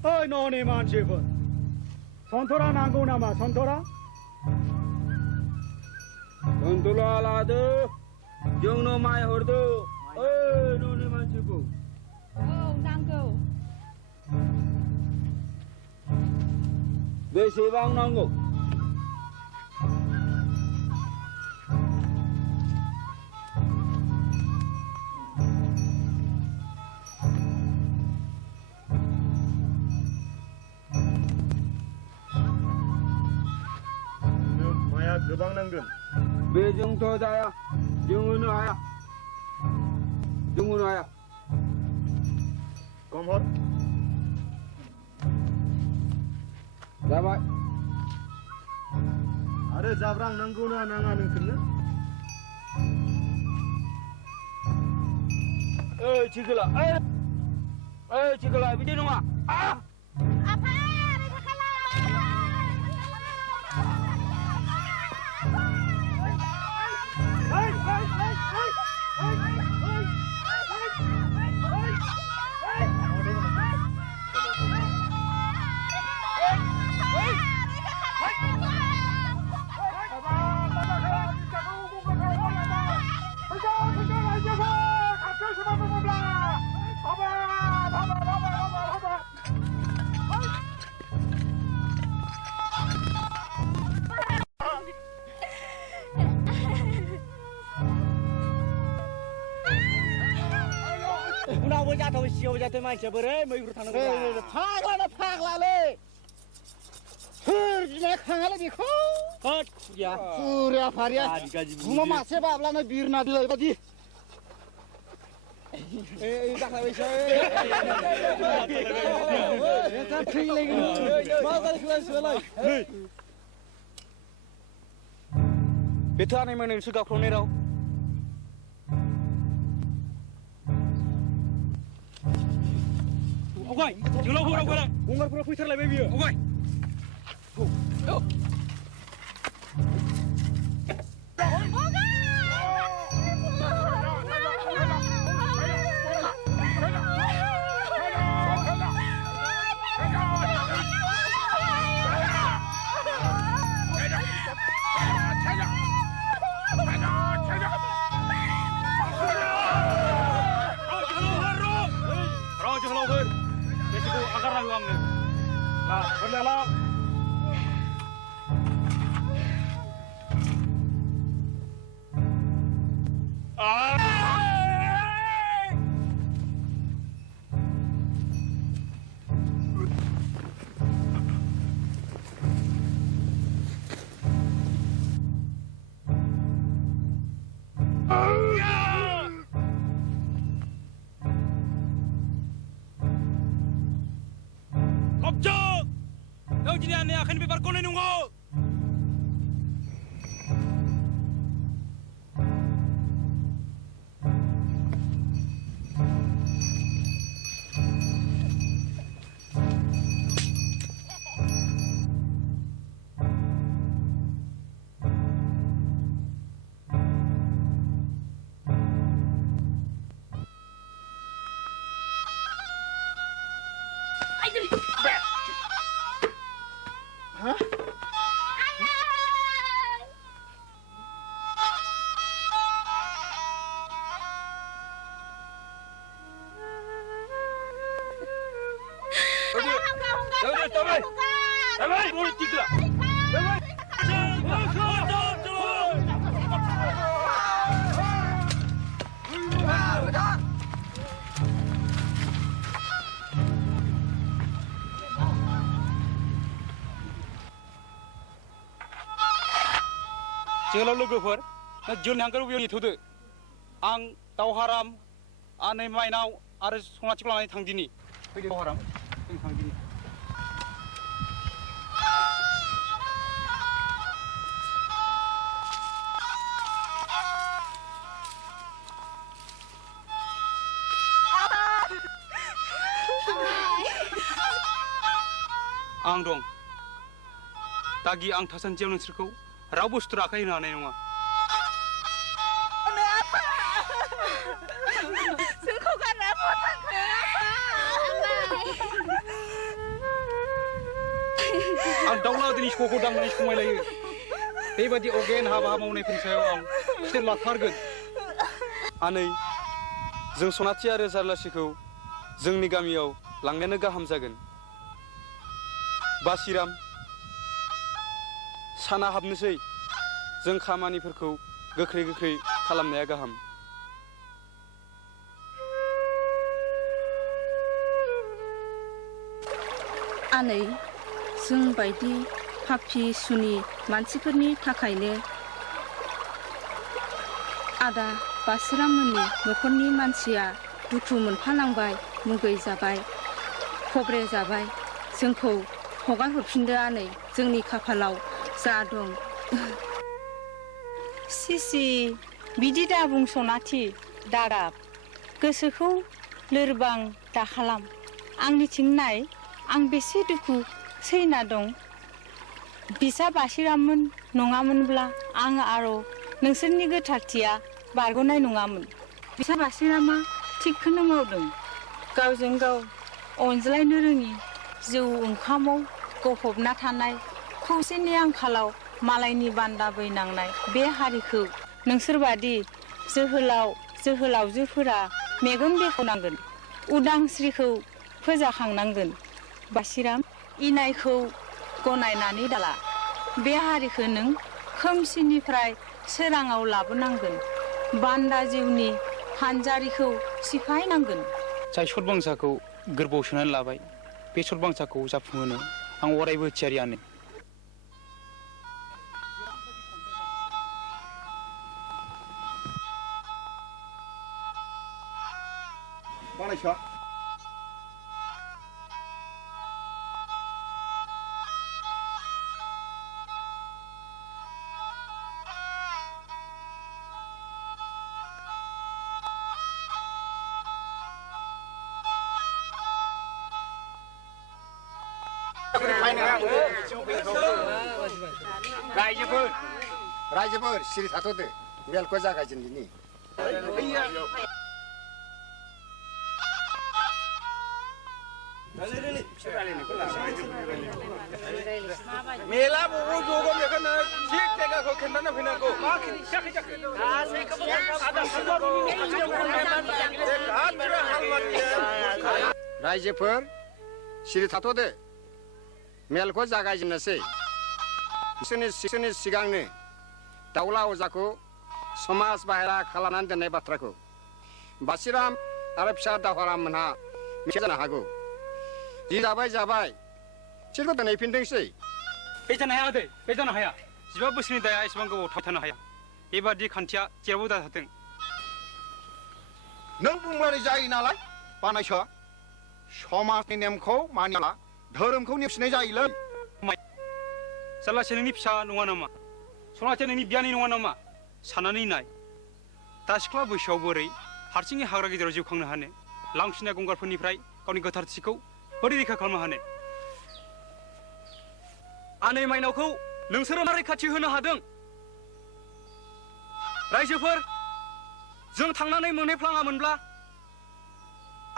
ओइ न'नि मानसिफोर सन्थरा नांगौ नामा सन्थरा सन्थरा लादो जोंनो माइ हरदो ओइ न'नि मानसिखौ औ नांगौ बेसेबां नांगौ माया गोबां नांगोन बेजोंथ' जाया जों होनो हाया खम हर जाबाय आरो जाब्रां नांगौना नाङा नोंसोरनो ओइ चिकोला बिदि नङा उनावबो जाथाव सिगाङाव जाथाव मानसिया बोरै मैहुर थांनांगौ फाग्लालै सोर गिनाय खाङालै बेखौ फुरिया फारिया बुमा मासे बाब्लानो बिरना बिलाइ बादि बेथ' आनैमोन नोंसोर गावख्रावनाय राव आवगाय जोलाव हराव गंगारफोरा फैथारलायबाय बियो आवगाय जोहोलावफोर बेसेखौ आगारनांगौ आंनो ला दिनै आंनि आखाइनि बेबार गनाय नङा जोहोलाव लोगोफोर जोंनि हांखो बेयाव नेथ'दो आं दावहाराम आनै माइनाव आरो सनाथिखौ लानानै थांदिनि फैदो दावहाराम जों थांदिनि आं दं दागि आं थासान्दियाव नोंसोरखौ रावबो सुथुर आखाइ होनो हानाय नङा जोंखौ गारना बहा थांखो आं दाउलादिनि सखौ दांनानै समायलायो बेबायदि अगेन हाबा मावनायफोरनि सायाव आं खिथेर लाथारगोन आनै जों सनाथि आरो जारलासिखौ जोंनि गामियाव लांनायानो गाहाम जागोन बासिराम साना हाबनोसै जों खामानिफोरखौ गोख्रै गोख्रै खालामनाया गाहाम आनै जों बायदि पापि सुनि मानसिफोरनि थाखायनो आदा बासिराममोननि न'खरनि मानसिया दुखु मोनफालांबाय मुगै जाबाय खब्रे जाबाय जोंखौ हगार हरफिनदो आनै जोंनि खाफालाव जा दं सिसि बिदि दा बुं सनाथि दाराब गोसोखौ लोरबां दाखालाम आंनिथिं नाय आं बेसे दुखु सैना दं बिसा बासिराममोन नङामोनब्ला आं आरो नोंसोरनि गोथारथिया बारग'नाय नङामोन बिसा बासिरामा थिगखौनो मावदों गावजों गाव अनज्लायनो रोङि जौ ओंखामाव गफबना थानाय खौसेनि आंखालाव मालायनि बान्दा बैनांनाय बे हारिखौ नोंसोरबादि जोहोलावजोफोरा मेगन बेखेवनांगोन उदांस्रिखौ फोजाखांनांगोन बासिराम इनायखौ गनायनानै दाला बे हारिखौ नों खोमसिनिफ्राय सोराङाव लाबोनांगोन बान्दा जिउनि फानजारिखौ सिफायनांगोन जाय सतबांसाखौ गोरबोआव सोनानै लाबाय बे सतबांसाखौ जाफुंहोनो आं अरायबो थियारियानो बानायसा रायजोफोर सिरि थाथ'दो मेलखौ जागायजेनदिनि मेला बबाव जगोन बेखौनो थिग जायगाखौ खिन्थाना फैनांगौ मा खिन्थायाखै जाखो रायजोफोर सिरि थाथ'दो मेलखौ जागायजेननोसै बिसोरनि सिगांनो दाउला अजाखौ समाज बाहेरा खालामनानै दोननाय बाथ्राखौ बासिराम आरो फिसा दावहाराम मोनहा मिथिया जानो हागौ जि जाबाय बिसोरखौ दोनहैफिनदोंसै बे जानो हाया आदै बे जानो हाया 15 बोसोरनि दाया एसेबां गोबाव थानो हाया बेबादि खान्थिया जेरावबो दाजाथों नों बुंब्लानो जायो नालाय बानायसा समाजनि नेमखौ मानियाला धोरोमखौ नेवसिनाय जायोलै जारलासे नोंनि फिसा नङा नामा सनाथिया नोंनि बियानै नङा नामा साननानै नाय दा सिख्ला बैसोआव बोरै हारसिङै हाग्रा गेजेराव जिउ खांनो हानो लांसिना गंगारफोरनिफ्राय गावनि गोथारथिखौ बोरै रैखा खालामनो हानो आनै माइनावखौ नोंसोरो मा रैखाथि होनो हादों रायजोफोर जों थांनानै मोनहैफ्लाङामोनब्ला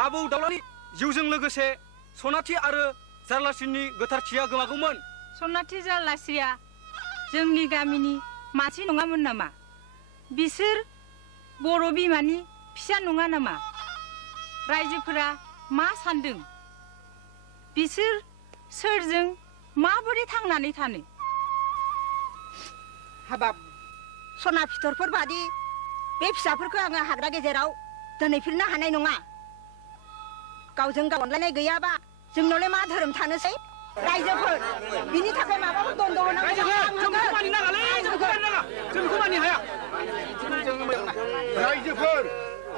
आबौ दाउलानि जिउजों लोगोसे सनाथि आरो जारलासिनि गोथारथिया गोमागौमोन सनाथि जारलासिया जोंनि गामिनि मानसि नङामोन नामा बिसोर बर' बिमानि फिसा नङा नामा रायजोफोरा मा सान्दों बिसोर सोरजों माबोरै थांनानै थानो हाबाब सना फिथरफोर बादि बे फिसाफोरखौ आङो हाग्रा गेजेराव दोनहैफिननो हानाय नङा गावजों गाव अनलायनाय गैयाबा जोंनावलाय मा धोरोम थानोसै रायजोफोर बिनि थाखाय माबाफोर दन्द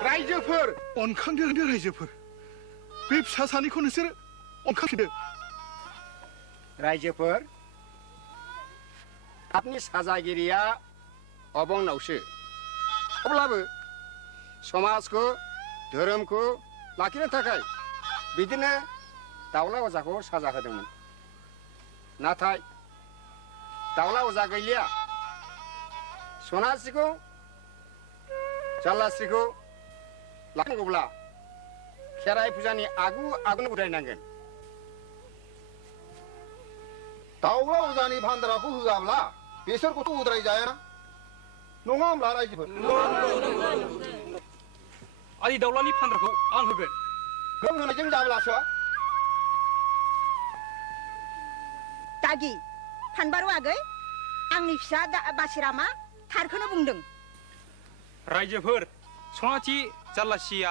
रायजोफोर अनखांदो रायजोफोर बे फिसा सानैखौ नोंसोर अनखांदो रायजोफोर आपनि साजागिरिया अबंनावसो अब्लाबो समाजखौ धोरोमखौ लाखिनो थाखाय बिदिनो दाउला अजाखौ साजा होदोंमोन नाथाय दाउला अजा गैलिया सनासिखौ जारलास्रिखौ लाखिनांगौब्ला खेराइ फुजानि आगु उद्रायनांगोन दाउला अजानि भान्दाराखौ होआब्ला बेसोरखौथ' उद्राय जायाना नङा होमब्ला रायजोफोर आलि दाउलानि फान्दारखौ आं होगोन गोम होनायजों जाब्लासो दागि फानबारु आगै आंनि फिसा बासिरामा थारखौनो बुंदों रायजोफोर सनाथि जारलासिया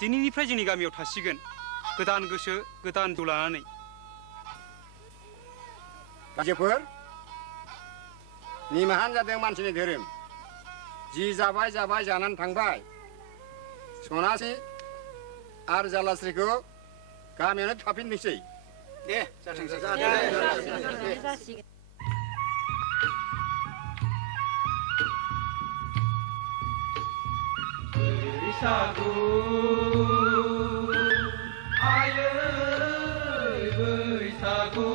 दिनैनिफ्राय जोंनि गामियाव थासिगोन गोदान गोसो गोदान जिउ लानानै रायजोफोर निमाहान जादों मानसिनि धोरोम जि जाबाय जाबाय जानानै थांबाय सनाथि आरो जारलास्रिखौ गामियावनो थाफिननोसै दे जाथोंसै बैसागु आयै बैसागु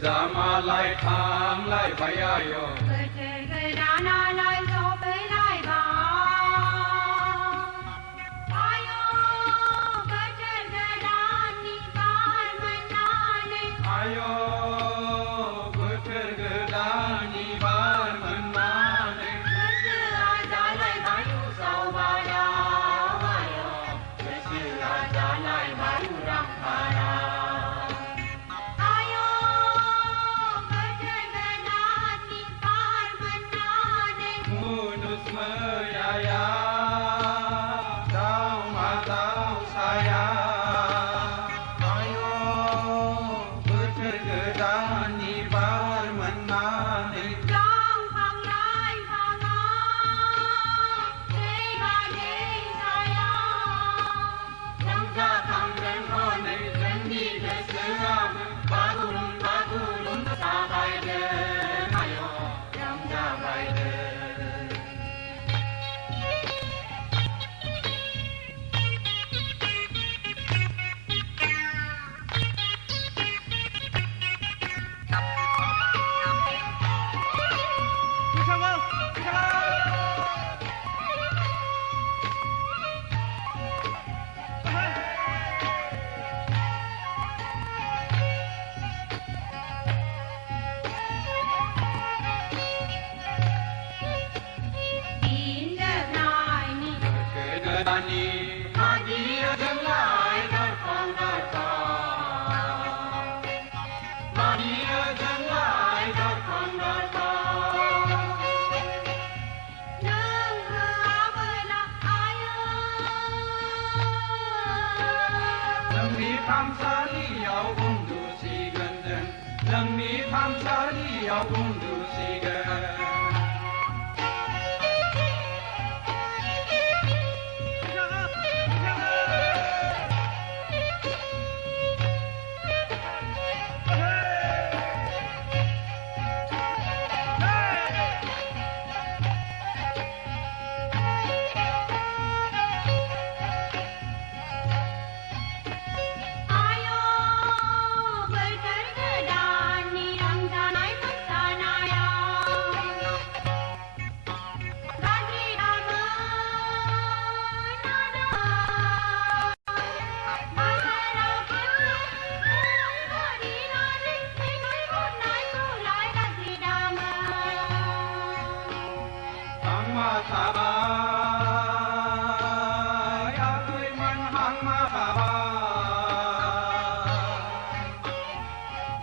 Zamalai thamlai bayayo Gerganalai sopelai ba Ayo gergadani bar manane Ayo gergadani bar manane Gergadalai bayu saubara Ayo gergadalai bayu ramkara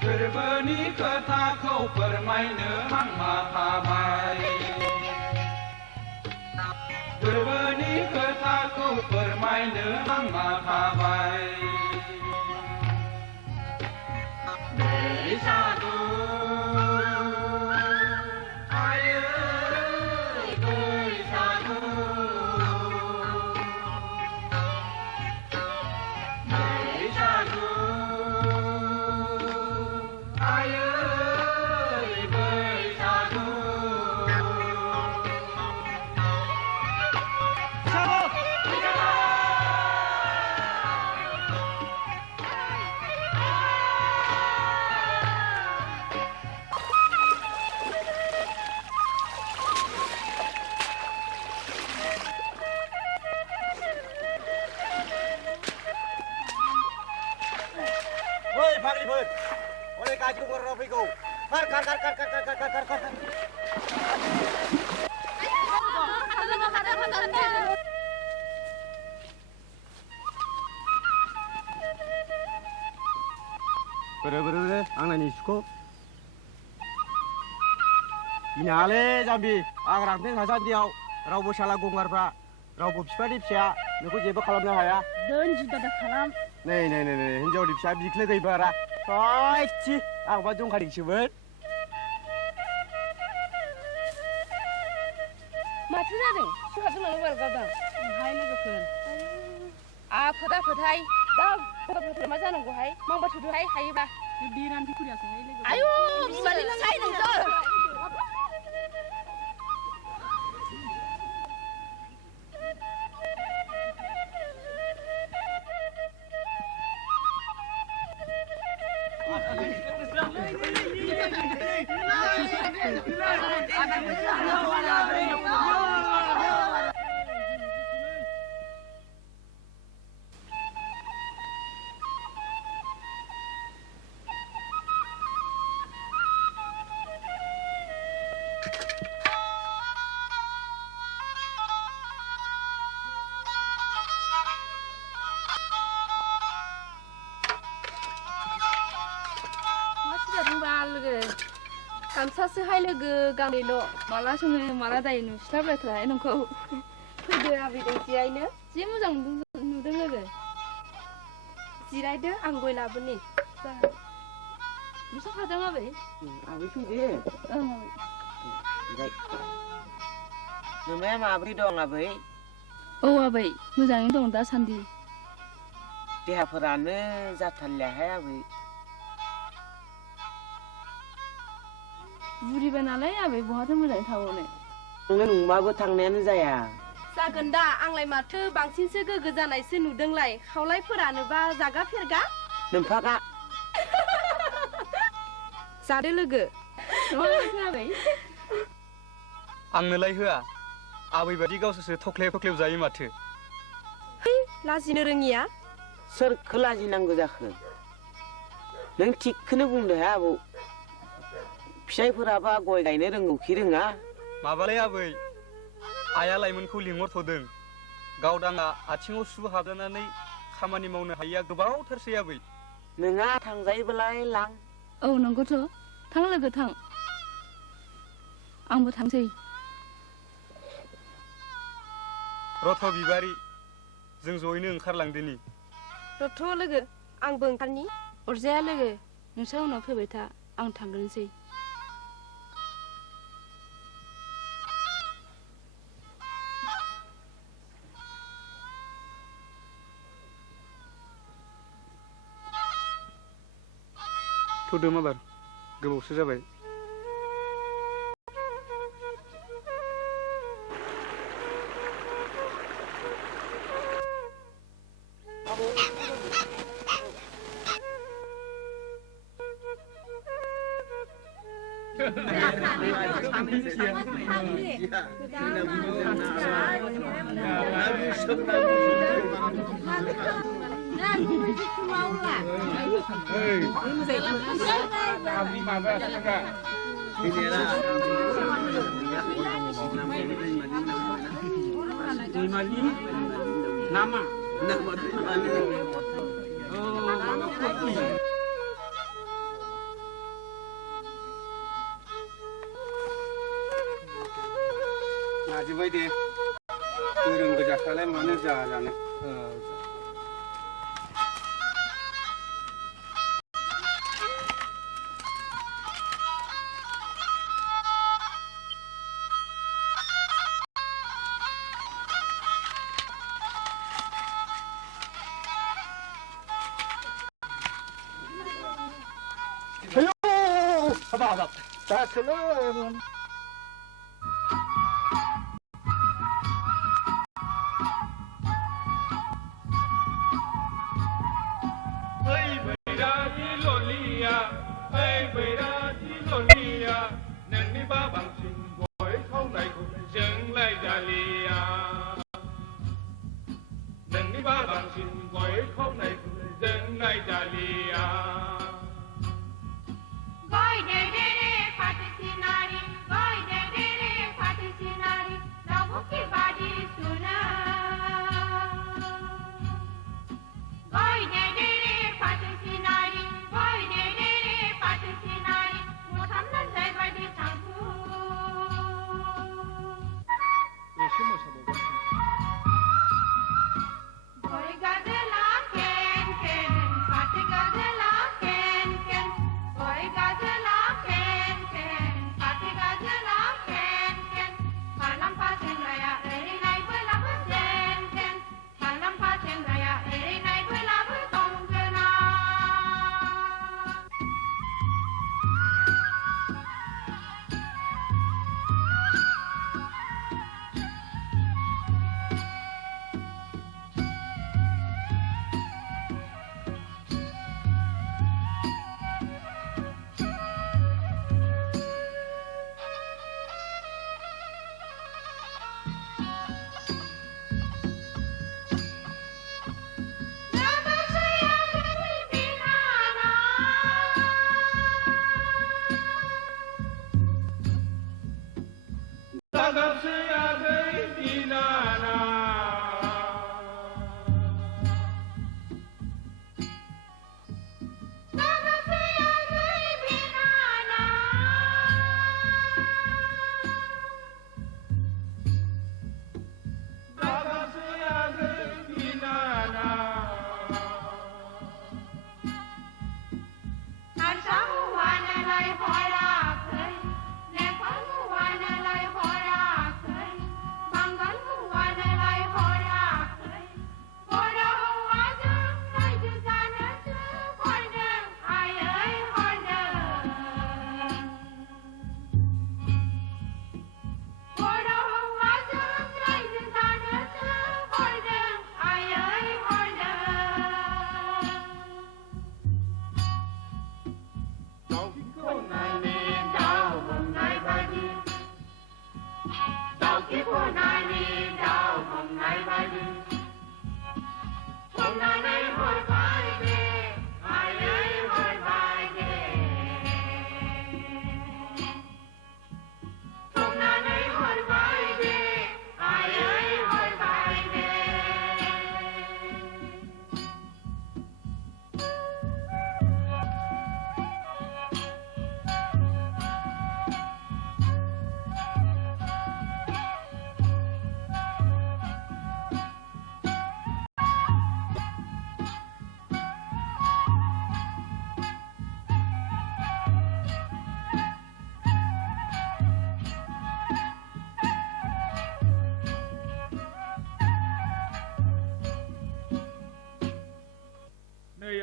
गोरबोनि खोथाखौ फोरमायनो हांमा थाबाय गोरबोनि खोथाखौ फोरमायनो हांमा थाबाय बैसागु आयै बैसागु फाग्लिफोर हनै गाज्रि गंगारफ्रा फैगौ खार खार खार खार खार खार खार खार खार बोरो आंनानि सुखौ गिनाङालै जाम्बि आं रांथें हासान्दियाव रावबो साला गंगारफ्रा रावबो बिफानि फिसाया नोंखौ जेबो खालामनो हाया दोन जिदा खालाम नै हिनजावनि फिसा बिख्लो गैबारा थि आंबा दंखादोंसोमोन माथो जादों सोहाजों लांनो बार गावदां हाय लोगोफोर फोथाय दा फोथाय मा जानांगौहाय मावबा थुदोहाय हायोबा बे रान्थि खुरियासोहाय लोगो आयु बिमानि लांनाय नोंसोर गामसासोहाय लोगो गांनैल' माला सोङो माला दायो नुस्लाबलायथाराहाय नोंखौ फैदो आबैदों जिरायनो जि मोजां नुदों लोगो जिरायदो आं गय लाबोनि नुसोखादों आबै आबै फैदो ओं आबै जिराय नोमाया माब्रै दं आबै औ आबै मोजाङै दं दासान्दि देहाफोरानो जाथारलियाहाय आबै बुरिबाय नालाय आबै बहाथो मोजाङै थाबावनो नोङो नंबाबो थांनायानो जाया जागोन दा आंलाय माथो बांसिनसो गोगो जानायसो नुदोंलाय खावलायफोरानोबा जागा फेरगा नोमफागा जादो लोगो आबै आंनोलाय होआ आबै बादि गावसोरसो थख्लेब जायो माथो लाजिनो रोङिया सोरखौ लाजिनांगौ जाखो नों थिगखौनो बुंदोहाय आबौ फिसाइफोराबा गय गायनो रोंगौखि रोङा माबालाय आबै आइया लाइमोनखौ लिंहरथ'दों गावदाङा आथिङाव सु हाबजानानै खामानि मावनो हायिया गोबावथारसै आबै नोंहा थांजायोबालाय लां औ नंगौथ' थां लोगो थां आंबो थांसै रथ' बिबारि जों जयैनो ओंखारलांदोनि रथ' लोगो आंबो ओंखारनि अरजाया लोगो नोंस्रा उनाव फैबाय था आं थांग्रोनोसै थ'दो माबार गोबावसो जाबाय Nama. नाजिबाय दे गोरों गोजाखालाय मानो जानो Habaq. Takelon. Hey Bairati Lolia, hey Bairati Lolia, Nani Babang Sing Boy không này cũng dừng lại Dalia. Nani Babang Sing Boy không này cũng dừng lại Dalia.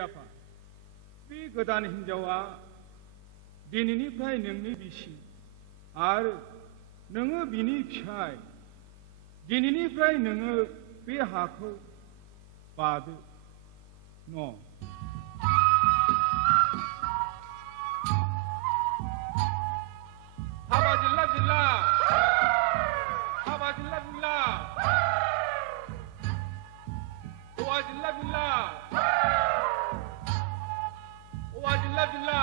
आफा बे गोदान हिन्जावा दिनैनिफ्राय नोंनि बिसि आरो नोङो बिनि फिसाय दिनैनिफ्राय नोङो बे हाखौ बादो न' हाबा जिल्ला जिल्ला हाबा जिल्ला जिल्ला हौवा जिल्ला जिल्ला हौवा जिल्ला जिल्ला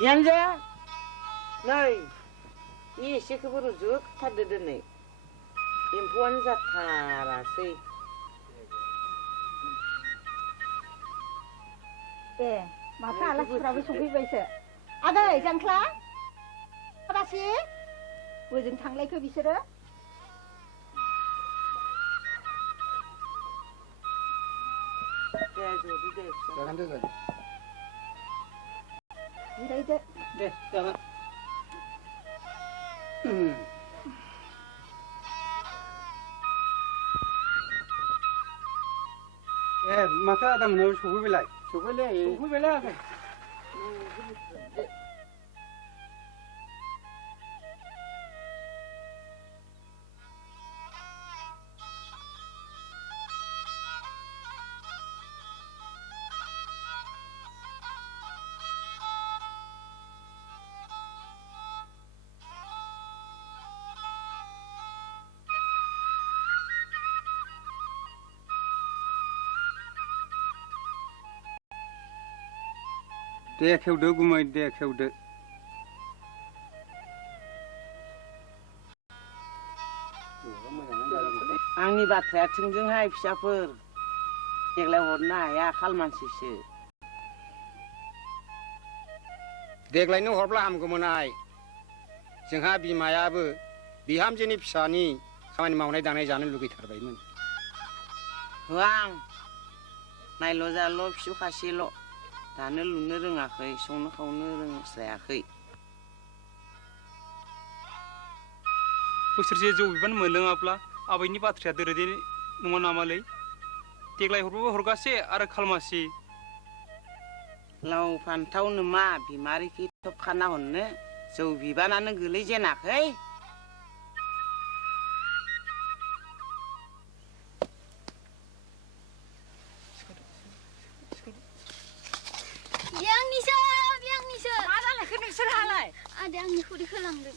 बिहामजो नै बे एसेखौबो रुजुथारदो दिनै एम्फौआनो जाथारासै ए माथो आलासिफ्राबो सफैबायसो आदै जांख्ला आलासि बोजों थांलायखो बिसोरो जागोन दे जागोन जिरायदो दे जागोन ए माथो आदा मोनाव सफैबायलाय सफैबायलाय आदा दे खेवदो गुमै दे खेवदो आंनि बाथ्राया थोंजोंहाय फिसाफोर देग्लाय हरनो हाया खालमानसिसो देग्लायनो हरब्ला हामगौमोन आइ जोंहा बिमायाबो बिहामजोनि फिसानि खामानि मावनाय दांनाय जानो लुगैथारबायमोन होआ आं नायल' जाल' फिसौ खासेल' दानो लुनो रोङाखै संनो खावनो रोंस्रायाखै बोसोरसे जौ बिबान मोनलोङाब्ला आबैनि बाथ्राया दोरोदे नङा नामालै देग्लाय हरबाबो हरगासे आरो खालमासि लाव फान्थावनो मा बिमारिखि थबखाना हरनो जौ बिबानानो गोलैजेनाखै मा जालायखो नोंसोरहालाय आदाया आंनि खुदैखौ लांदों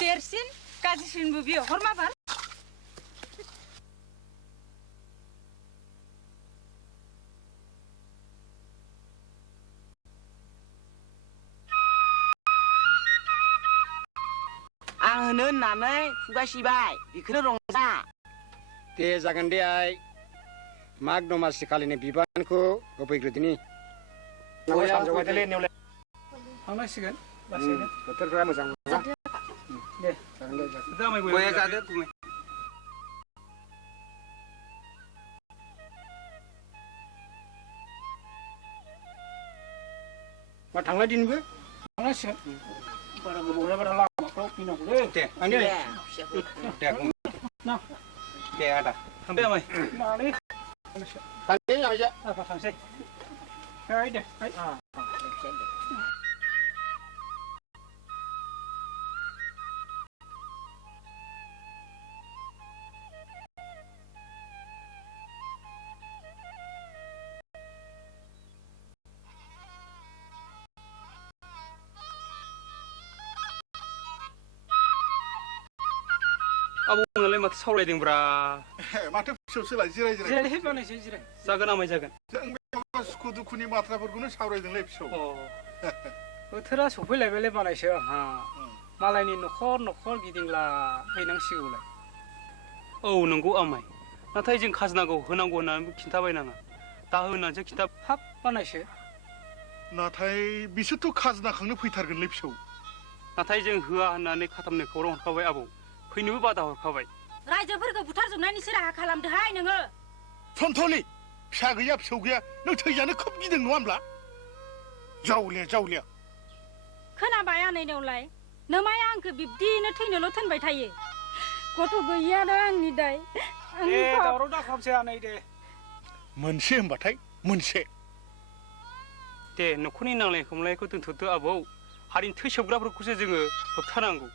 देरसिन गाज्रिसिनबो बियो हरमाबार आं होनो होननानै खुगा सिबाय बेखौनो रंजा दे जागोन दे आइ माग दमासि खालिनि बिबानखौ होफैग्रोदिनि थांनांसिगोन लासैनो बोथोरफ्रा मोजां नङा दे गया जादो गुमै मा थांनाय दिनबो थांनांसिगोन बारा गोबाव बारा लामाफ्राव फैनांगौलै दे आंनि दे आदा थांदो आमाय नालै थांसै आइजा आफा थांसै दे आबौनालाय माथो सावरायदोंब्रा माथो फिसौसोलाय जिराय जिराय बानायसै जिराय जागोन आमाय जागोन जों बे सुखु दुखुनि बाथ्राफोरखौनो सावरायदोंलै फिसौ बोथोरा सफैलायबायलै बानायसो आंहा मालायनि न'खर न'खर गिदिंला हैनांसिगौलाय औ नंगौ आमाय नाथाय जों खाजोनाखौ होनांगौ होननानै खिन्थाबाय नाङा दा होनानैसो खिन्था हाब बानायसो नाथाय बिसोरथ' खाजोना खांनो फैथारगोनलै फिसौ नाथाय जों होआ होननानै खाथामनो खौरां हरखाबाय आबौ फैनोबो बादा हरखाबाय रायजोफोरखौ बुथारजोबनायनि राहा खालामदोहाय नोङो सन्थ'लि फिसा गैया फिसौ गैया नों थैजानो खोब गिदों नङा होमब्ला जावलिया खोनाबाय आनैनावलाय नोमाया आंखौ बिब्दिनो थैनोल' थोनबाय थायो गथ' गैयियानो आंनि दाय दे दावराव दाखालामसै आनै दे मोनसे होनबाथाय मोनसे दे न'खरनि नांलाय खमलायखौ दोनथ'दो आबौ हारिनि थै सोबग्राफोरखौसो जोङो होबथानांगौ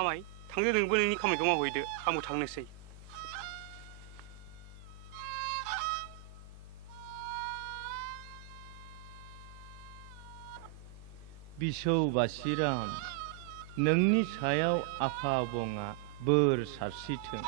आमाय थांदो नोंबो नोंनि खामानिखौ मावहैदो आंबो थांनोसै बिसौ बासिराम नोंनि सायाव आफा आबंआ बोर सारस्रिथों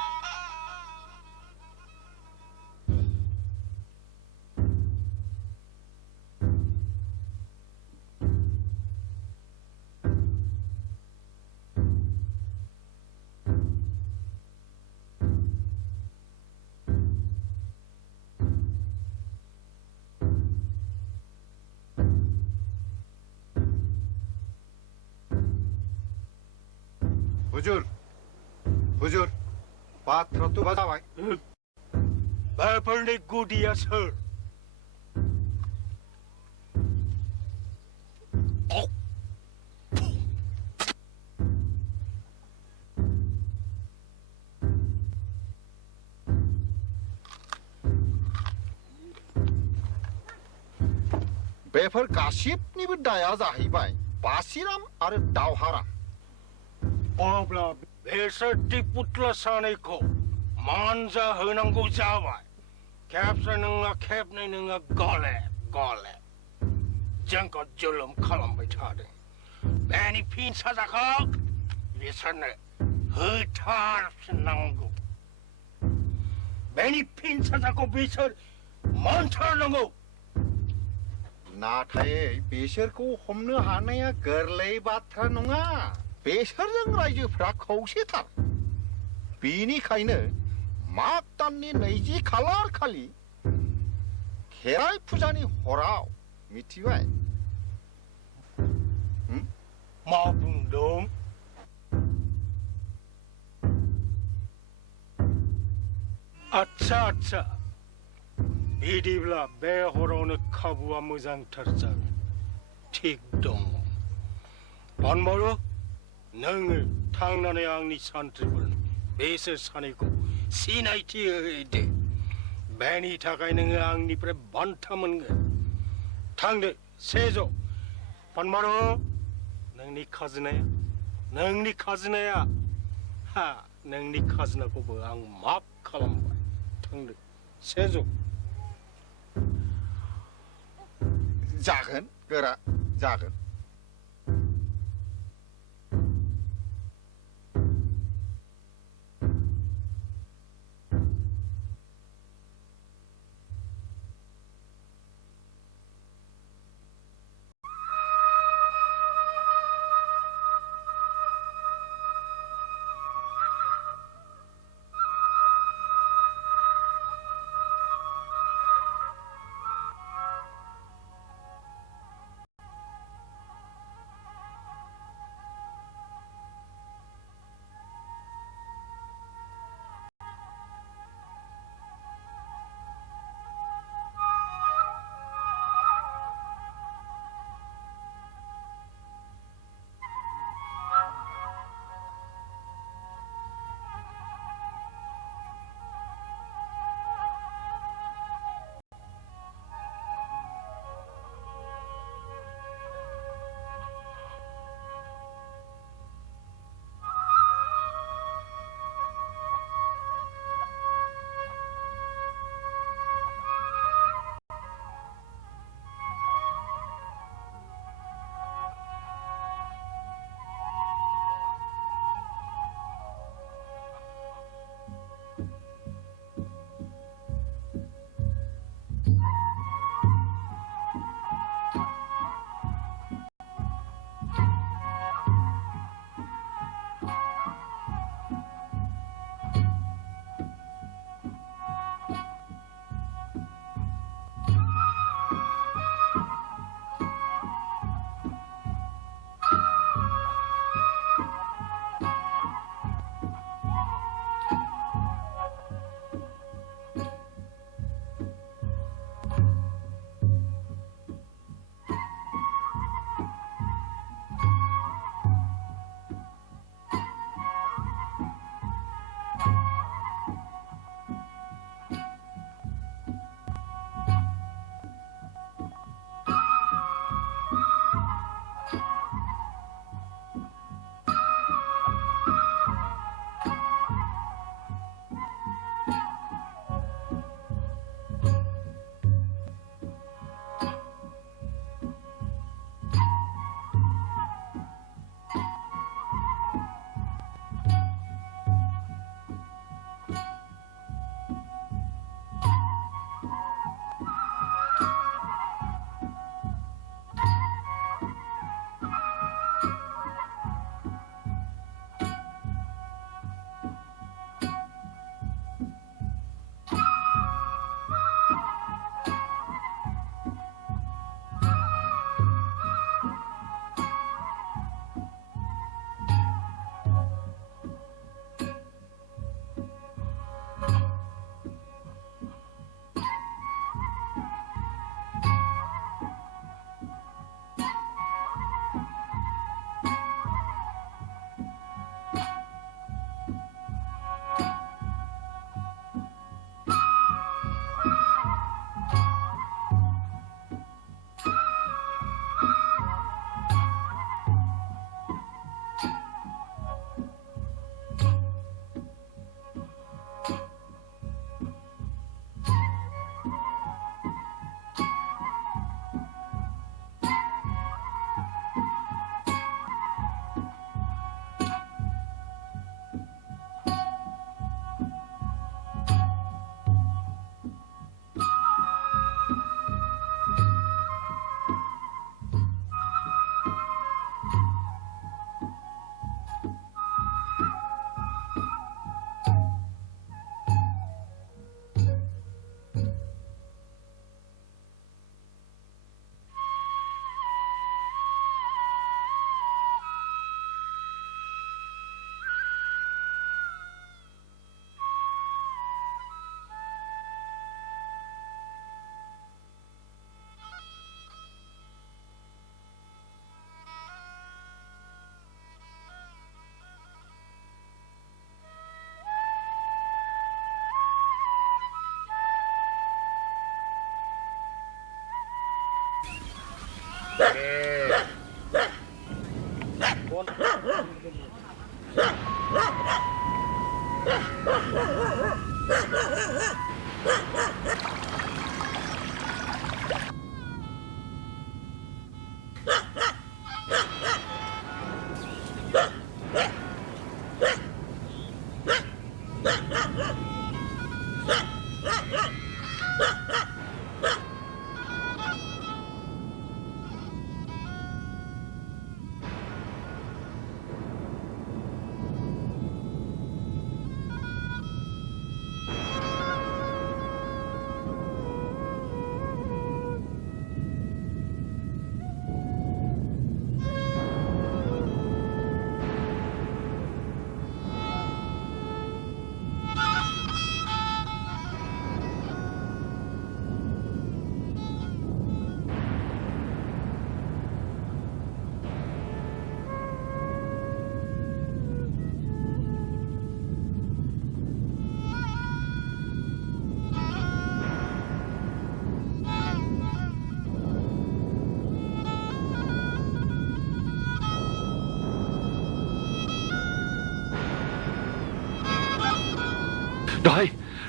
हुजुर बाथ्राथ' जाबाय बेफोरनि गुदिया सोर बेफोर गासिबनिबो दाया जाहैबाय बासिराम आरो दावहाराम अब्ला बेसोर टिपुतला सानैखौ मानजा होनांगौ जाबाय खेबसे नङा खेबनै नङा गले गले जोंखौ जुलुम खालामबाय थादों बेनि फिन साजाखौ बिसोरनो होथारफिननांगौ बेनि फिन साजाखौ बिसोर मोनथारनांगौ नाथाय बिसोरखौ हमनो हानाया गोरलै बाथ्रा नङा बेसोरजों रायजोफ्रा खौसेथार बेनिखायनो माग दाननि 20 खालार खालि खेराइ फुजानि हराव मिथिबाय मा बुंदों आच्छा बिदिब्ला बे हरावनो खाबुआ मोजांथार जागोन थिग दङ पानबारु नोङो थांनानै आंनि सान्थ्रिफोरनो बेसोर सानैखौ सिनायथि होदो बेनि थाखाय नोङो आंनिफ्राय बान्था मोनगोन थांदो सेज' पानबारु नोंनि खाजोनाया हा नोंनि खाजोनाखौबो आं माफ खालामबाय थांदो सेज' जागोन गोरा जागोन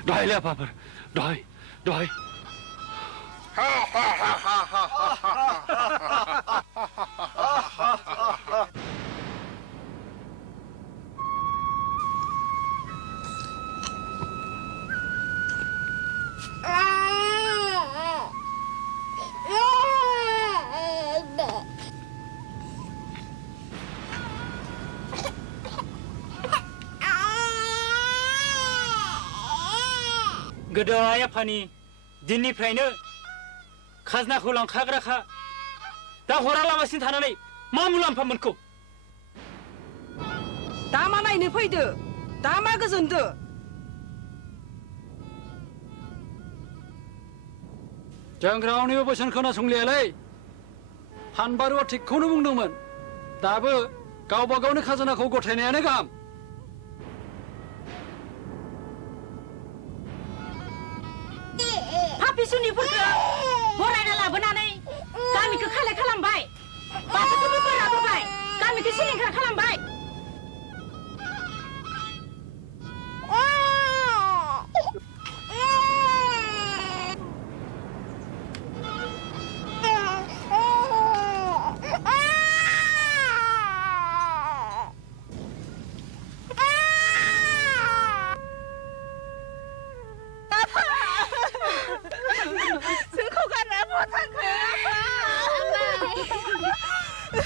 Đói là bà đói. गोदोहाय आफानि दिननिफ्रायनो खाजनाखौ लांखाग्राखा दा हरालाबासिनो थानानै मा मुलाम्फा मोनखौ दा मा नायनो फैदो दा मा गोजोनदो जों रावनिबो बोसोन खोनासंलियालै फानबारुआ थिगखौनो बुंदोंमोन दाबो गावबा गावनि खाजोनाखौ गथायनायानो गाहाम पापिसुनिफोरखौ बरायना लाबोनानै गामिखौ खालाय खालामबाय बाथौखौबो बोरा बोबाय गामिखौ सिलिंखार खालामबाय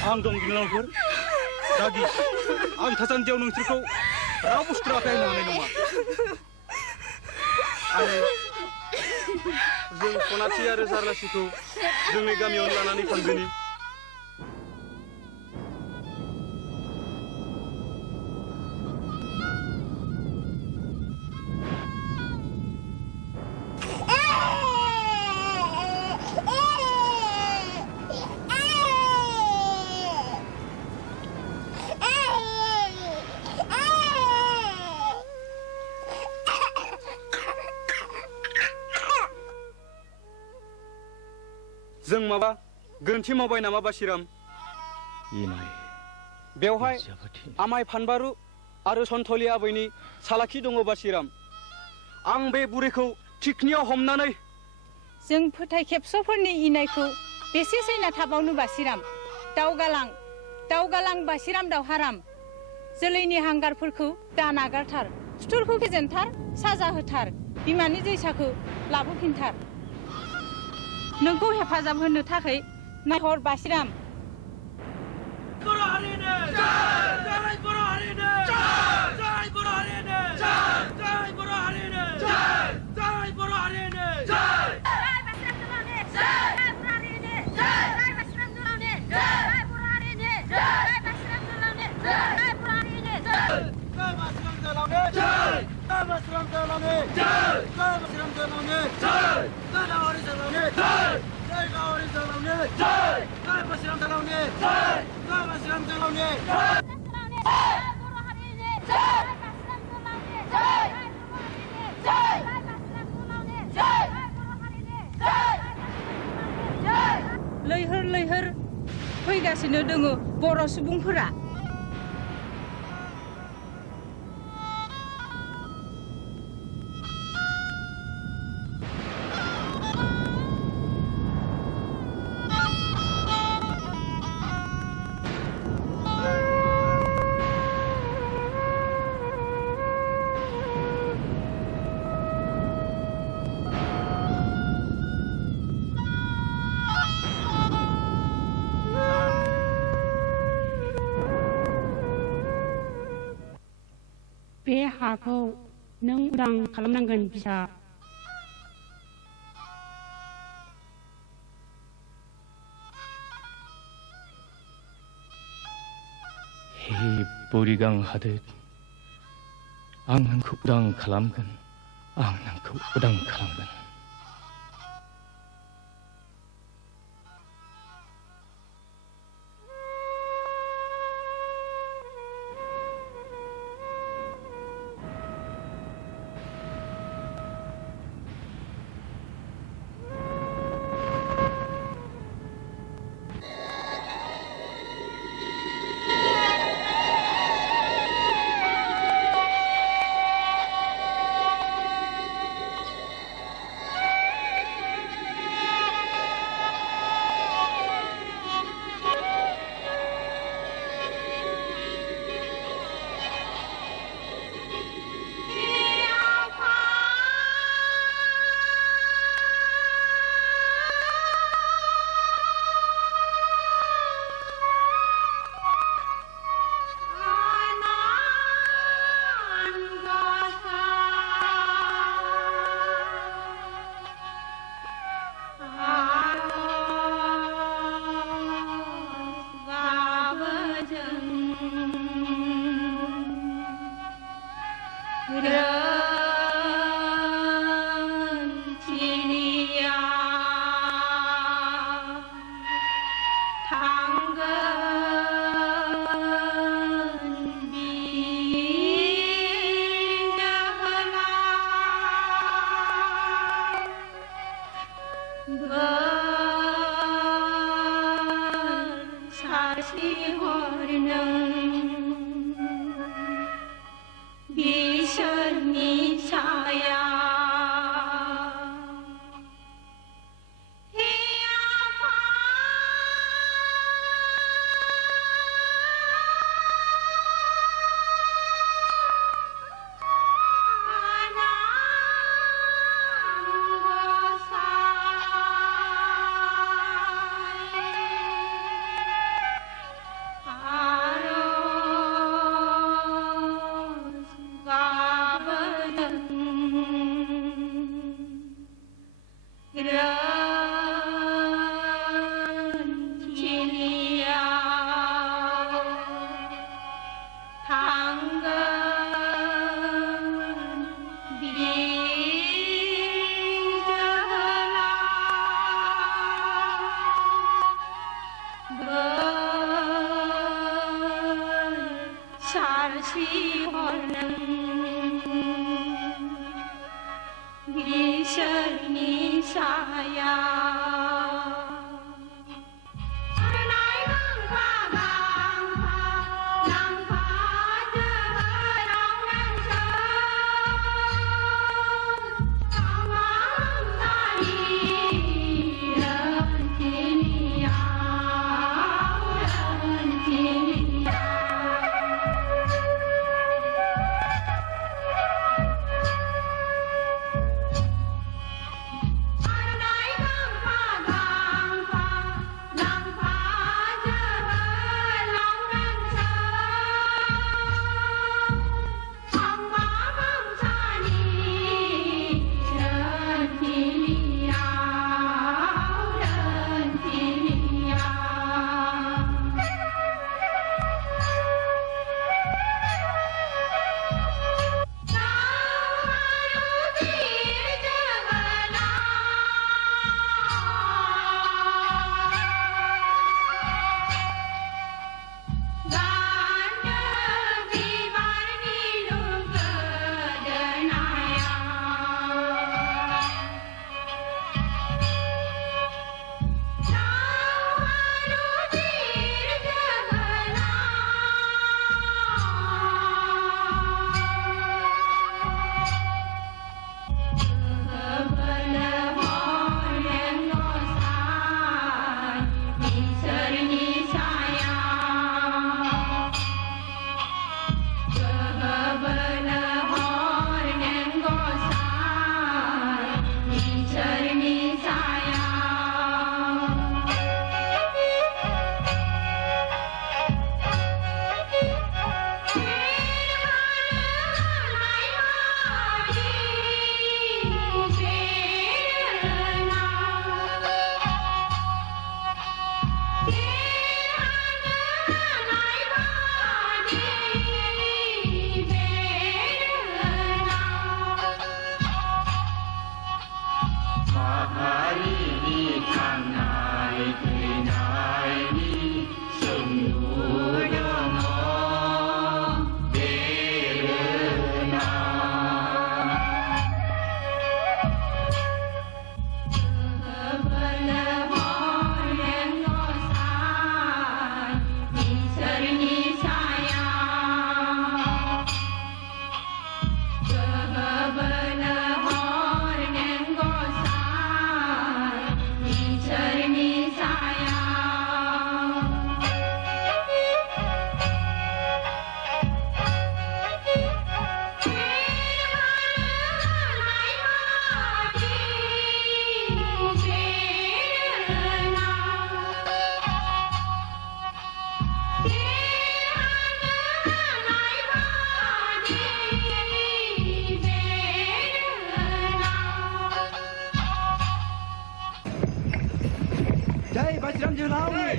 आं दं बिनानावफोर दागि आं थासान्दियाव नोंसोरखौ रावबो सुथुराखै होनो हानाय नङा आरो जों सनाथि आरो जारलासिखौ जोंनि गामियावनो लानानै थांगोनि जों माबा गोरोन्थि मावबाय नामा बासिराम बेवहाय आमाय फानबारु आरो सन्थलि आबैनि सालाखि दङ बासिराम आं बे बुरैखौ थिखनियाव हमनानै जों फोथाय खेबस'फोरनि इनायखौ बेसे सैना थाबावनो बासिराम दावगालां बासिराम दावहाराम जोलैनि हांगारफोरखौ दा नागारथार सुथुरखौ फेजेनथार साजा होथार बिमानि दैसाखौ लाबोफिनथार नोंखौ हेफाजाब होनो थाखाय नायहर बासिराम बर' हारिनो जय बर' हारिनो जय बर' हारिनो जय बर' हारिनो जय बर' हारिनो जय लैहोर फैगासिनो दङ बर' सुबुंफोरा बे हाखौ नों उदां खालामनांगोन बिसा। हे बोरिगां हादोर, आं नोंखौ उदां खालामगोन, आं नोंखौ उदां खालामगोन। Bye.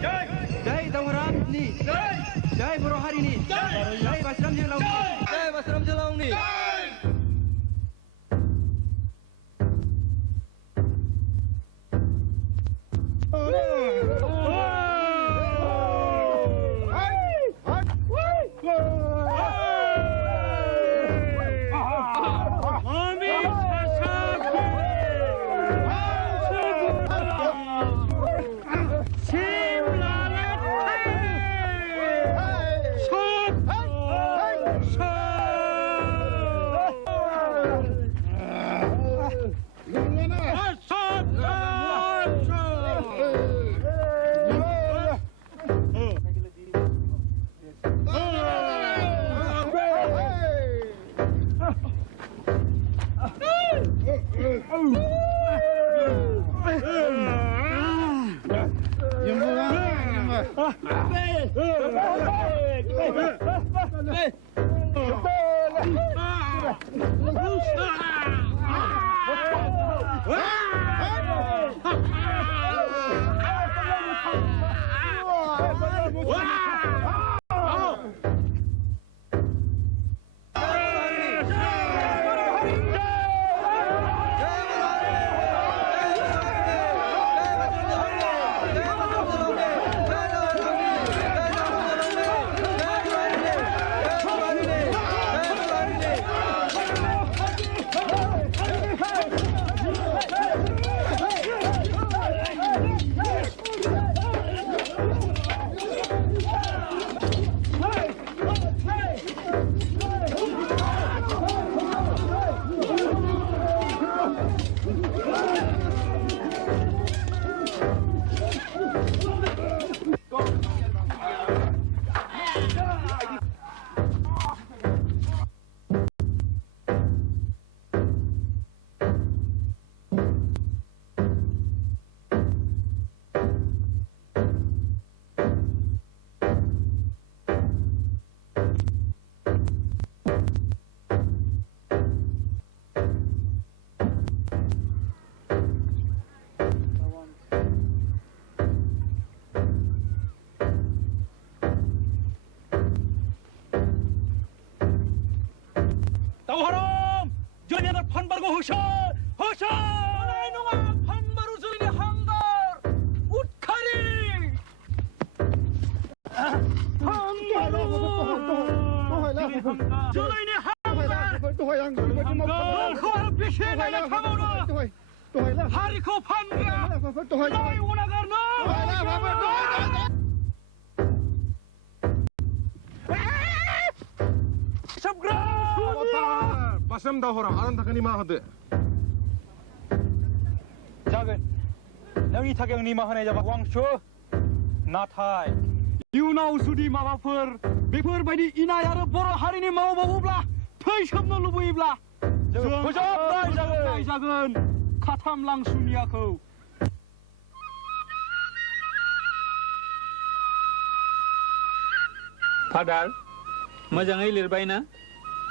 जय दावहारामनि जय बर' हारिनि जय बासिराम जोहोलावनि जय बासिराम जोहोलावनि दावहाराम जोंनि आदार फानबारगौ होसोन होसोन नङा फानबारु जोंनि हांगार उदखारि जोंनि हांगारखौ आरो बेसे नायनो थाबावनो हारिखौ फानग्रा नाय अनागारनो बासिराम दावहारा आंनि थाखाय निमाहा होदो जागोन नोंनि थाखाय आं निमाहा होनाय जाबाय वांसु नाथाय इयुनाव जुदि माबाफोर बेफोरबायदि इनाय आरो बर' हारिनि मावबावोब्ला थै सोबनो लुबैयोब्ला जों फोजोबनाय जागोन खाथाम लांसुनियाखौ फादार मोजाङै लिरबाय ना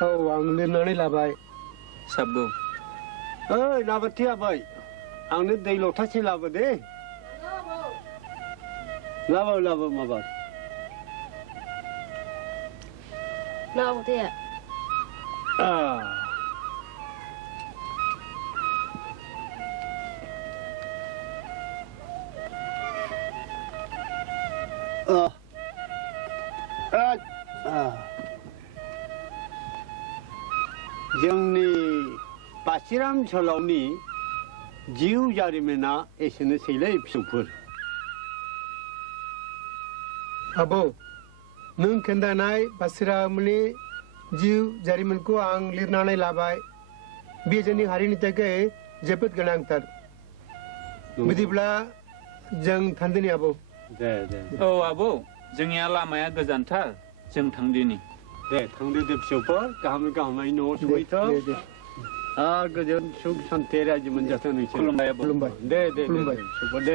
औ आं लिरनानै लाबाय साबगौ ओइ नाबाथि आबै आंनो दै लथासे लाबो दे लाबो माबा लाबो दे जोंनि बासिराम जोहोलावनि जिउ जारिमिना एसेनोसैलै फिसौफोर आबौ नों खोन्थानाय बासिरामनि जिउ जारिमिनखौ आं लिरनानै लाबाय बे जोंनि हारिनि थाखाय जोबोद गोनांथार बिदिब्ला जों थांदिनि आबौ दे औ आबौ जोंनिया लामाया गोजानथार जों थांदिनि दे थांदो फिसौफोर गाहामै न'आव सहैथों गोजोन सुख सान्थि रायजो मोनजाथों नोंसोर खुलुमबाय दे फिसौफोर दे